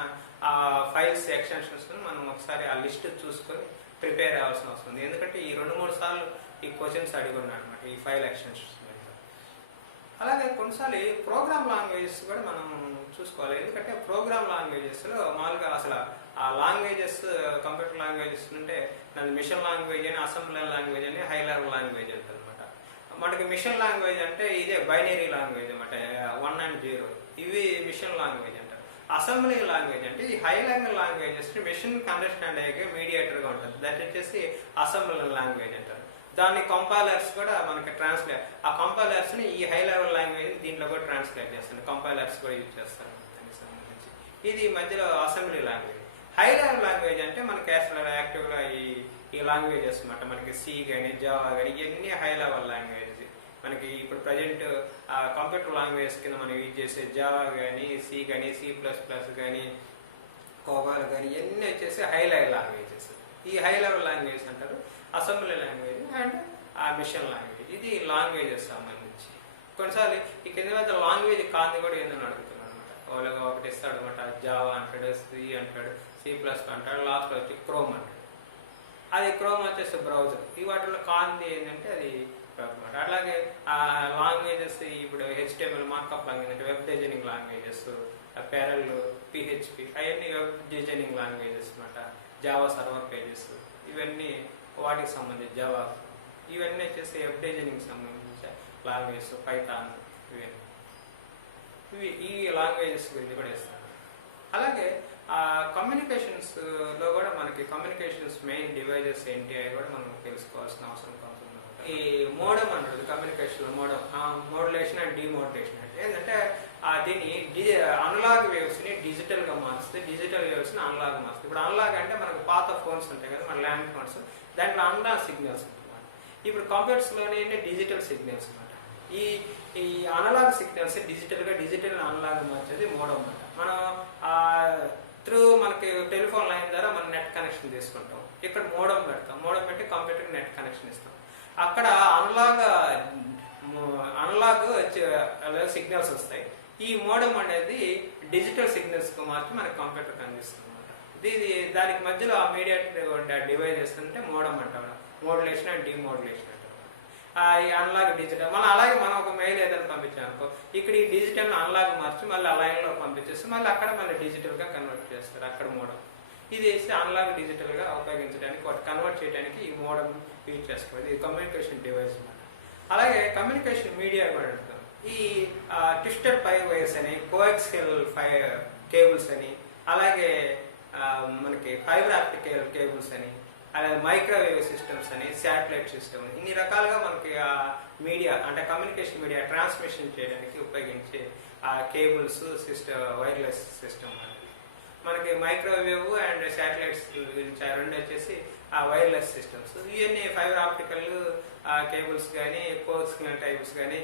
ఫైల్స్ ఎక్స్టెన్షన్స్ మనం ఒకసారి ఆ లిస్ట్ చూసుకొని ప్రిపేర్ అవ్వాల్సిన అవసరం ఉంది ఎందుకంటే ఈ 2-3 సార్లు ఈ క్వశ్చన్స్ అడిగి ఉన్నాను అనమాట ఈ ఫైల్ ఎక్స్టెన్షన్స్ మీద అలాగే కొన్నిసార్లు ప్రోగ్రామ్ లాంగ్వేజెస్ కూడా మనం చూసుకోవాలి ఎందుకంటే ప్రోగ్రామ్ లాంగ్వేజెస్లో మామూలుగా అసలు ఆ లాంగ్వేజెస్ కంప్యూటర్ లాంగ్వేజెస్ అంటే దాని మిషన్ లాంగ్వేజ్ అని అసెంబ్లీ లాంగ్వేజ్ అని హై లెవెల్ లాంగ్వేజ్ అంటారు అనమాట మనకి మిషన్ లాంగ్వేజ్ అంటే ఇదే బైనరీ లాంగ్వేజ్ అనమాట 1 and 0 ఇవి మిషన్ లాంగ్వేజ్ అంటారు అసెంబ్లీ లాంగ్వేజ్ అంటే ఈ high level languages machine understand అయ్యే మీడియేటర్గా ఉంటుంది దట్ వచ్చేసి అసెంబ్లీ లాంగ్వేజ్ అంటారు దాన్ని కంపైలర్స్ కూడా మనకి ట్రాన్స్లేట్ ఆ కంపైలర్స్ని ఈ హై లెవెల్ లాంగ్వేజ్ దీంట్లో కూడా ట్రాన్స్లేట్ చేస్తారు కంపైలర్స్ కూడా యూజ్ చేస్తారు దానికి సంబంధించి ఇది మధ్యలో assembly language high level language అంటే మనకి అసలు యాక్టివ్గా ఈ లాంగ్వేజెస్ అనమాట మనకి సి కానీ జావా కానీ ఇవన్నీ హై లెవెల్ లాంగ్వేజ్ మనకి ఇప్పుడు ప్రజెంట్ కంప్యూటర్ లాంగ్వేజ్ కింద మనం యూజ్ చేసే జావా కానీ సి కానీ C++ కానీ కోబాల్ కానీ ఇవన్నీ వచ్చేసి హై లెవెల్ లాంగ్వేజెస్ ఈ హై లెవెల్ లాంగ్వేజ్ అంటారు assembly language and machine language ఇది లాంగ్వేజెస్ సంబంధించి కొన్నిసార్లు ఈ కింద లాంగ్వేజ్ కాంతి కూడా ఏందని అడుగుతున్నాను అనమాట వాళ్ళగా ఒకటి ఇస్తాడు అనమాట జావా అంటాడు C అంటాడు C++ అంటాడు లాస్ట్లో వచ్చి క్రోమ్ అంటాడు అది క్రోమ్ వచ్చేసి బ్రౌజర్ ఈ వాటిలో కాంతి ఏంటంటే అది అనమాట అట్లాగే లాంగ్వేజెస్ ఇప్పుడు HTML మార్కప్ లాంగ్వేజ్ అంటే web designing languages pearl PHP అవన్నీ వెబ్ డిజైనింగ్ లాంగ్వేజెస్ అనమాట జావా సర్వర్ పేజెస్ ఇవన్నీ వాటికి సంబంధించి జావా ఇవన్నీ వచ్చేసి వెబ్ డిజైనింగ్ సంబంధించి లాంగ్వేజెస్ పైథాన్ ఇవి ఈ లాంగ్వేజెస్ గురించి కూడా ఇస్తాను అలాగే కమ్యూనికేషన్స్లో కూడా మనకి కమ్యూనికేషన్స్ మెయిన్ డివైజెస్ ఏంటి అని కూడా మనం తెలుసుకోవాల్సిన అవసరం కొంత ఈ మోడమ్ అంటారు కమ్యూనికేషన్ మోడ్యులేషన్ అండ్ డిమోడ్యులేషన్ అంటే ఏంటంటే దీన్ని అనలాగ్ వేవ్స్ని డిజిటల్గా మారుస్తుంది డిజిటల్ వేవ్స్ని అనలాగ్ మారుస్తుంది ఇప్పుడు అనలాగ్ అంటే మనకు పాత ఫోన్స్ ఉంటాయి కదా మన ల్యాండ్ ఫోన్స్ దాంట్లో అనలాగ్ సిగ్నల్స్ ఉంటుంది ఇప్పుడు కంప్యూటర్స్లోనే డిజిటల్ సిగ్నల్స్ అనమాట ఈ అనలాగ్ సిగ్నల్స్ డిజిటల్ అనలాగ్ మార్చేది మోడమ్ అనమాట మనం త్రూ మనకి టెలిఫోన్ లైన్ ద్వారా మనం నెట్ కనెక్షన్ తీసుకుంటాం ఇక్కడ మోడమ్ పెడతాం మోడమ్ పెట్టి కంప్యూటర్కి నెట్ కనెక్షన్ ఇస్తాం అక్కడ అనలాగ్ సిగ్నల్స్ వస్తాయి ఈ మోడమ్ అనేది డిజిటల్ సిగ్నల్స్కి మార్చి మనకి కంప్యూటర్కి అందిస్తుంది అనమాట ఇది దానికి మధ్యలో ఆ మీడియేటర్ డివైజెస్ అంటే మోడమ్ అంటాం మోడ్యులేషన్ అండ్ డిమోడ్యులేషన్ అంటాం ఈ అనలాగ్ డిజిటల్ మనం ఒక మెయిల్ ఏదైనా పంపించామనుకో, ఇక్కడ ఈ డిజిటల్ అనలాగ్ మార్చి మళ్ళీ లైన్లో పంపించేసి మళ్ళీ అక్కడ మళ్ళీ డిజిటల్గా కన్వర్ట్ చేస్తారు అక్కడ మోడల్. ఇది వేసి అనలాగ్ డిజిటల్గా ఉపయోగించడానికి వాటి కన్వర్ట్ చేయడానికి ఈ మోడల్ యూజ్ చేసుకోవాలి. ఇది కమ్యూనికేషన్ డివైస్ అన్నమాట. అలాగే కమ్యూనికేషన్ మీడియా కూడా ఉంటుంది. ఈ ట్విస్టెడ్ ఫైర్ వైర్స్ అని, కోఎక్సియల్ కేబుల్స్ అని, అలాగే మనకి ఫైబర్ ఆప్టిక్ కేబుల్స్ అని, అలాగే మైక్రోవేవ్ సిస్టమ్స్ అని, శాటిలైట్ సిస్టమ్, ఇన్ని రకాలుగా మనకి మీడియా అంటే కమ్యూనికేషన్ మీడియా ట్రాన్స్మిషన్ చేయడానికి ఉపయోగించే కేబుల్స్ వైర్లెస్ సిస్టమ్ అనేది. మనకి మైక్రోవేవ్ అండ్ శాటిలైట్స్ గురించి రెండు వచ్చేసి వైర్లెస్ సిస్టమ్స్. ఇవన్నీ ఫైబర్ ఆప్టికల్ కేబుల్స్ కానీ, కోఎక్సియల్ టైప్స్ కానీ,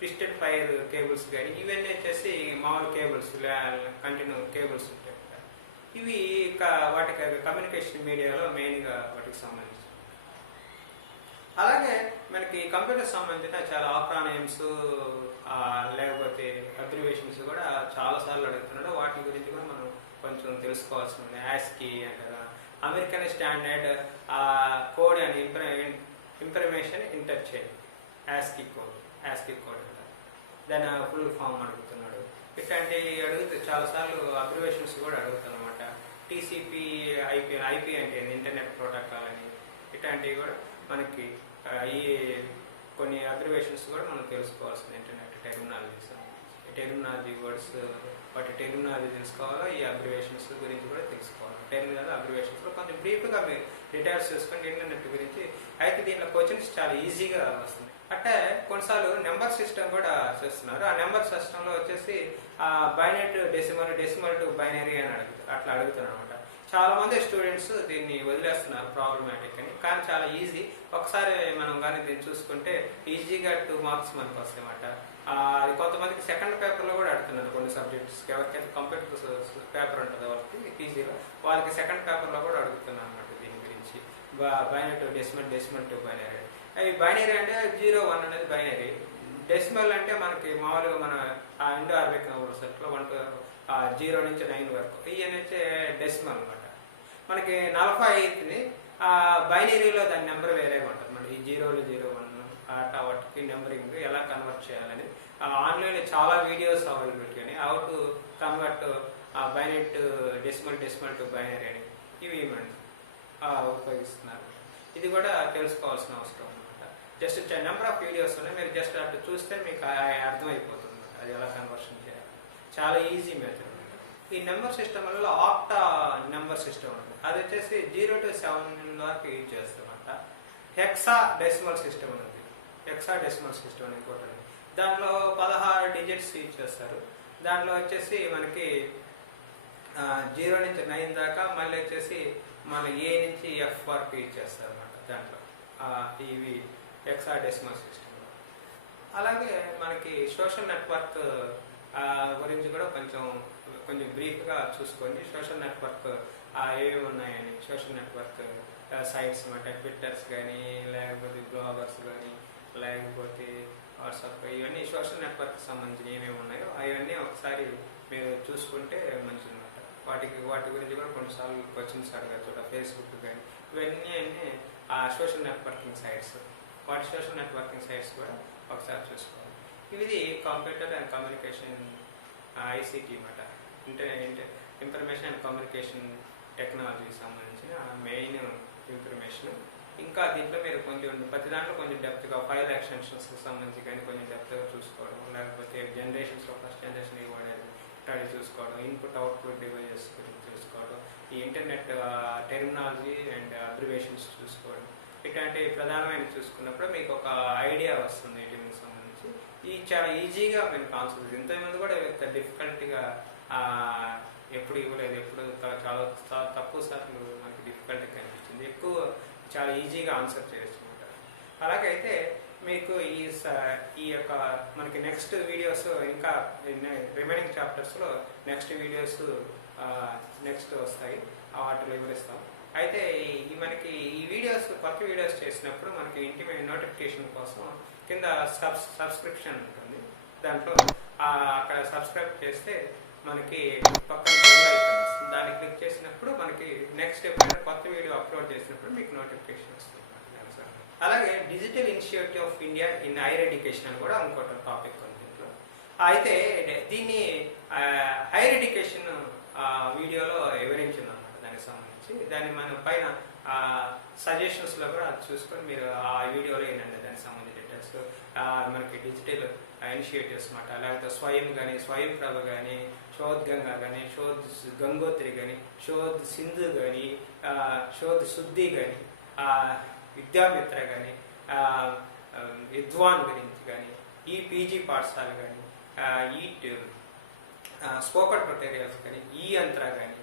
ట్విస్టెడ్ ఫైర్ కేబుల్స్ కానీ, ఇవన్నీ వచ్చేసి మామూలు కేబుల్స్, కంటిన్యూ కేబుల్స్ ఉంటాయి. ఇవి వాటికి కమ్యూనికేషన్ మీడియాలో మెయిన్గా వాటికి సంబంధించి. అలాగే మనకి కంప్యూటర్ సంబంధించిన చాలా ఆక్రానియమ్స్ లేకపోతే అబ్రివేషన్స్ కూడా చాలాసార్లు అడుగుతున్నాడు. వాటి గురించి కూడా మనం కొంచెం తెలుసుకోవాల్సి ఉంది. యాస్కీ అంటారా, American standard code and information interchange, ASCII code అంటారు. దాని ఫుల్ ఫామ్ అడుగుతున్నాడు. ఇట్లాంటి చాలాసార్లు అబ్రివేషన్స్ కూడా అడుగుతాను అనమాట. టీసీపీ, ఐపీ అంటే ఇంటర్నెట్ ప్రోటోకాల్ అని, ఇట్లాంటివి కూడా మనకి ఈ కొన్ని అబ్రివేషన్స్ కూడా మనం తెలుసుకోవాల్సింది. ఇంటర్నెట్ టెర్మినాలజీ వర్డ్స్, వాటి టెర్మినాలజీ తెలుసుకోవాలా, ఈ అబ్రివేషన్స్ గురించి కూడా తెలుసుకోవాలి. టెర్మినాలజీ అబ్రివేషన్స్ కొంచెం బ్రీఫ్గా మీరు డీటెయిల్స్ చేసుకోండి ఇంటర్నెట్ గురించి. అయితే దీంట్లో క్వశ్చన్స్ చాలా ఈజీగా వస్తుంది. అంటే కొన్నిసార్లు నెంబర్ సిస్టమ్ కూడా చేస్తున్నారు. ఆ నెంబర్ సిస్టంలో వచ్చేసి బైనరీ డెసిమల్ టు బైనరీ అని అట్లా అడుగుతున్నారు అనమాట. చాలా మంది స్టూడెంట్స్ దీన్ని వదిలేస్తున్నారు ప్రాబ్లమాటిక్ అని. కానీ చాలా ఈజీ. ఒకసారి మనం కానీ దీన్ని చూసుకుంటే ఈజీగా 2 మార్క్స్ మనకు వస్తాయి అన్నమాట. అది కొంతమందికి సెకండ్ పేపర్లో కూడా అడుగుతున్నారు. కొన్ని సబ్జెక్ట్స్కి ఎవరికైతే కంప్యూటర్ పేపర్ ఉంటుందో వాళ్ళకి ఈజీగా, వాళ్ళకి సెకండ్ పేపర్లో కూడా అడుగుతున్నారు అన్నమాట దీని గురించి. Binary to decimal to binary. అవి బైనరీ అంటే 0, 1 అనేది బైనరీ. డెసిమల్ అంటే మనకి మామూలుగా మన ఇండో అరబిక్ నంబర్ సెట్లో 0 నుంచి 9 వరకు ఇవన్నీ వచ్చే డెసిమల్ అనమాట. మనకి 45ని బైనరీలో దాని నెంబర్ వేరేగా ఉంటుంది. మనకి 0, 0, 1 అట్లా వాటికి నెంబరింగ్ ఎలా కన్వర్ట్ చేయాలని ఆన్లైన్లో చాలా వీడియోస్ అవైలబిలిటీ అని, how to convert binary to decimal to binary అని ఇవి ఉపయోగిస్తున్నారు. ఇది కూడా తెలుసుకోవాల్సిన అవసరం అనమాట. జస్ట్ నెంబర్ ఆఫ్ వీడియోస్ ఉన్నాయి, మీరు జస్ట్ అట్లా చూస్తే మీకు అర్థమైపోతుంది అది ఎలా కన్వర్షన్ చేయాలి. చాలా ఈజీ మెథడ్. ఈ నెంబర్ సిస్టమ్ వల్ల ఆక్టా నెంబర్ సిస్టమ్ ఉంది. అది వచ్చేసి 0 to 7 వరకు యూజ్ చేస్తామంట. హెక్సా డెసిమల్ సిస్టమ్ ఉంది. హెక్సా డెసిమల్ సిస్టమ్ అని ఇంకోటి ఉంది. దాంట్లో 16 డిజిట్స్ యూజ్ చేస్తారు. దాంట్లో వచ్చేసి మనకి 0 నుంచి 9 దాకా, మళ్ళీ వచ్చేసి మన ఏ నుంచి ఎఫ్ వరకు యూజ్ చేస్తారు అన్నమాట దాంట్లో ఇవి హెక్సా డెసిమల్ సిస్టమ్. అలాగే మనకి సోషల్ నెట్వర్క్ గురించి కూడా కొంచెం బ్రీఫ్గా చూసుకోండి. సోషల్ నెట్వర్క్ ఏమేమి ఉన్నాయని, సోషల్ నెట్వర్క్ సైట్స్ అన్నమాట. ట్విట్టర్స్ కానీ, లేకపోతే బ్లాగర్స్ కానీ, లేకపోతే వాట్సాప్, ఇవన్నీ సోషల్ నెట్వర్క్ సంబంధించిన ఏమేమి ఉన్నాయో అవన్నీ ఒకసారి మీరు చూసుకుంటే మంచిది అనమాట. వాటి గురించి కూడా కొన్నిసార్లు క్వశ్చన్స్ అడగచ్చు. ఫేస్బుక్ కానీ ఇవన్నీ సోషల్ నెట్వర్కింగ్ సైట్స్. వాటి సోషల్ నెట్వర్కింగ్ సైట్స్ కూడా ఒకసారి చూసుకోవాలి. ఇది కంప్యూటర్ అండ్ కమ్యూనికేషన్ ఐసీటీ అన్నమాట. ఇన్ఫర్మేషన్ అండ్ కమ్యూనికేషన్ టెక్నాలజీకి సంబంధించిన మెయిన్ ఇన్ఫర్మేషన్. ఇంకా దీంట్లో మీరు ప్రతి దాంట్లో కొంచెం డెప్త్గా ఫైల్ ఎక్స్టెన్షన్స్కి సంబంధించి కానీ కొంచెం డెప్త్గా చూసుకోవడం, లేకపోతే జనరేషన్స్లో ఫస్ట్ జనరేషన్ ఇవ్వడానికి ఇట్లాంటి చూసుకోవడం, ఇన్పుట్ అవుట్పుట్ డివైజెస్ గురించి చూసుకోవడం, ఈ ఇంటర్నెట్ టెర్మినాలజీ అండ్ అబ్రివేషన్స్ చూసుకోవడం, ఇట్లాంటి ప్రధానమైన చూసుకున్నప్పుడు మీకు ఒక ఐడియా వస్తుంది వీటికి సంబంధించి. ఇది చాలా ఈజీగా మేము కాన్సెప్ట్. ఇంతకుముందు కూడా డిఫికల్ట్గా ఎప్పుడు ఇవ్వలేదు. ఎప్పుడు చాలా తక్కువ సార్లు మనకి డిఫికల్ట్గా కనిపించింది. ఎక్కువ చాలా ఈజీగా ఆన్సర్ చేయొచ్చు అనమాట. అలాగైతే మీకు ఈ యొక్క మనకి నెక్స్ట్ వీడియోస్ ఇంకా రిమైనింగ్ చాప్టర్స్లో నెక్స్ట్ వీడియోస్ నెక్స్ట్ వస్తాయి, వాటిలో వివరిస్తాం. అయితే మనకి ఈ వీడియోస్ కొత్త వీడియోస్ చేసినప్పుడు మనకి ఇంటిమేట్ నోటిఫికేషన్ కోసం కింద సబ్స్క్రిప్షన్ ఉంటుంది. దాంట్లో అక్కడ సబ్స్క్రైబ్ చేస్తే మనకి పక్కన బెల్ ఐకాన్ వస్తుంది. దాన్ని క్లిక్ చేసినప్పుడు మనకి నెక్స్ట్ ఎప్పుడైనా కొత్త వీడియో అప్లోడ్ చేసినప్పుడు మీకు నోటిఫికేషన్ వస్తుంది. అలాగే digital initiative of India in higher education అని కూడా ఇంకోటి టాపిక్ ఉంది దీంట్లో. అయితే దీన్ని హైయర్ ఎడ్యుకేషన్ వీడియోలో వివరించింది అన్నమాట దానికి సంబంధించి. దాన్ని మనం పైన సజెషన్స్లో కూడా అది చూసుకొని మీరు ఆ వీడియోలో ఏంటంటే దానికి సంబంధించిన డీటెయిల్స్ మనకి డిజిటల్ ఇనిషియేటివ్స్ అన్నమాట. లేకపోతే స్వయం కానీ, స్వయం ప్రభ కానీ, శోధ్ గంగా కానీ, శోధ్ గంగోత్రి కానీ, శోధ్ సింధు కానీ, శోధ్ శుద్ధి కానీ, విద్యామిత్ర కానీ, విద్వాన్ గురించి కానీ, ఈ పీజీ పాఠశాల కానీ, ఈ స్పోకన్ ట్యుటోరియల్స్ కానీ, ఈ యంత్ర కానీ,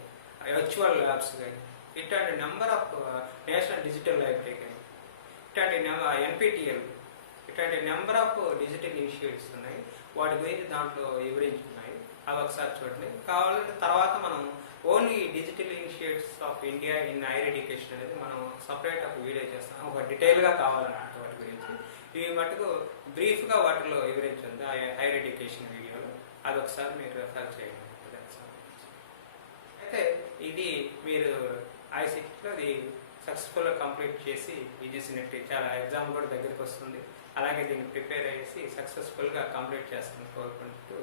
వర్చువల్ ల్యాబ్స్ కానీ, ఇట్లాంటి number of national digital library కానీ, ఇట్లాంటి ఎన్పిటిఎల్, ఇట్లాంటి నెంబర్ ఆఫ్ డిజిటల్ ఇనిషియేటివ్స్ ఉన్నాయి. వాటి గురించి దాంట్లో వివరించున్నాయి. అవి ఒకసారి చూడండి. కావాలంటే తర్వాత మనం only digital initiatives of India in higher education అనేది మనం సపరేట్ ఒక వీడియో చేస్తాం. ఒక డీటెయిల్గా కావాలన్నమాట వాటి గురించి. ఇవి మటుకు బ్రీఫ్గా వాటిలో వివరించింది ఆ హైయర్ ఎడ్యుకేషన్ వీడియోలో. అది ఒకసారి మీరు రెఫర్ చేయండి. అయితే ఇది మీరు ఐసిటీలో ఇది సక్సెస్ఫుల్గా కంప్లీట్ చేసి యూజీసీ చాలా ఎగ్జామ్ కూడా దగ్గరికి వస్తుంది. అలాగే దీన్ని ప్రిపేర్ అయ్యేసి సక్సెస్ఫుల్గా కంప్లీట్ చేస్తాను కోరుకుంటూ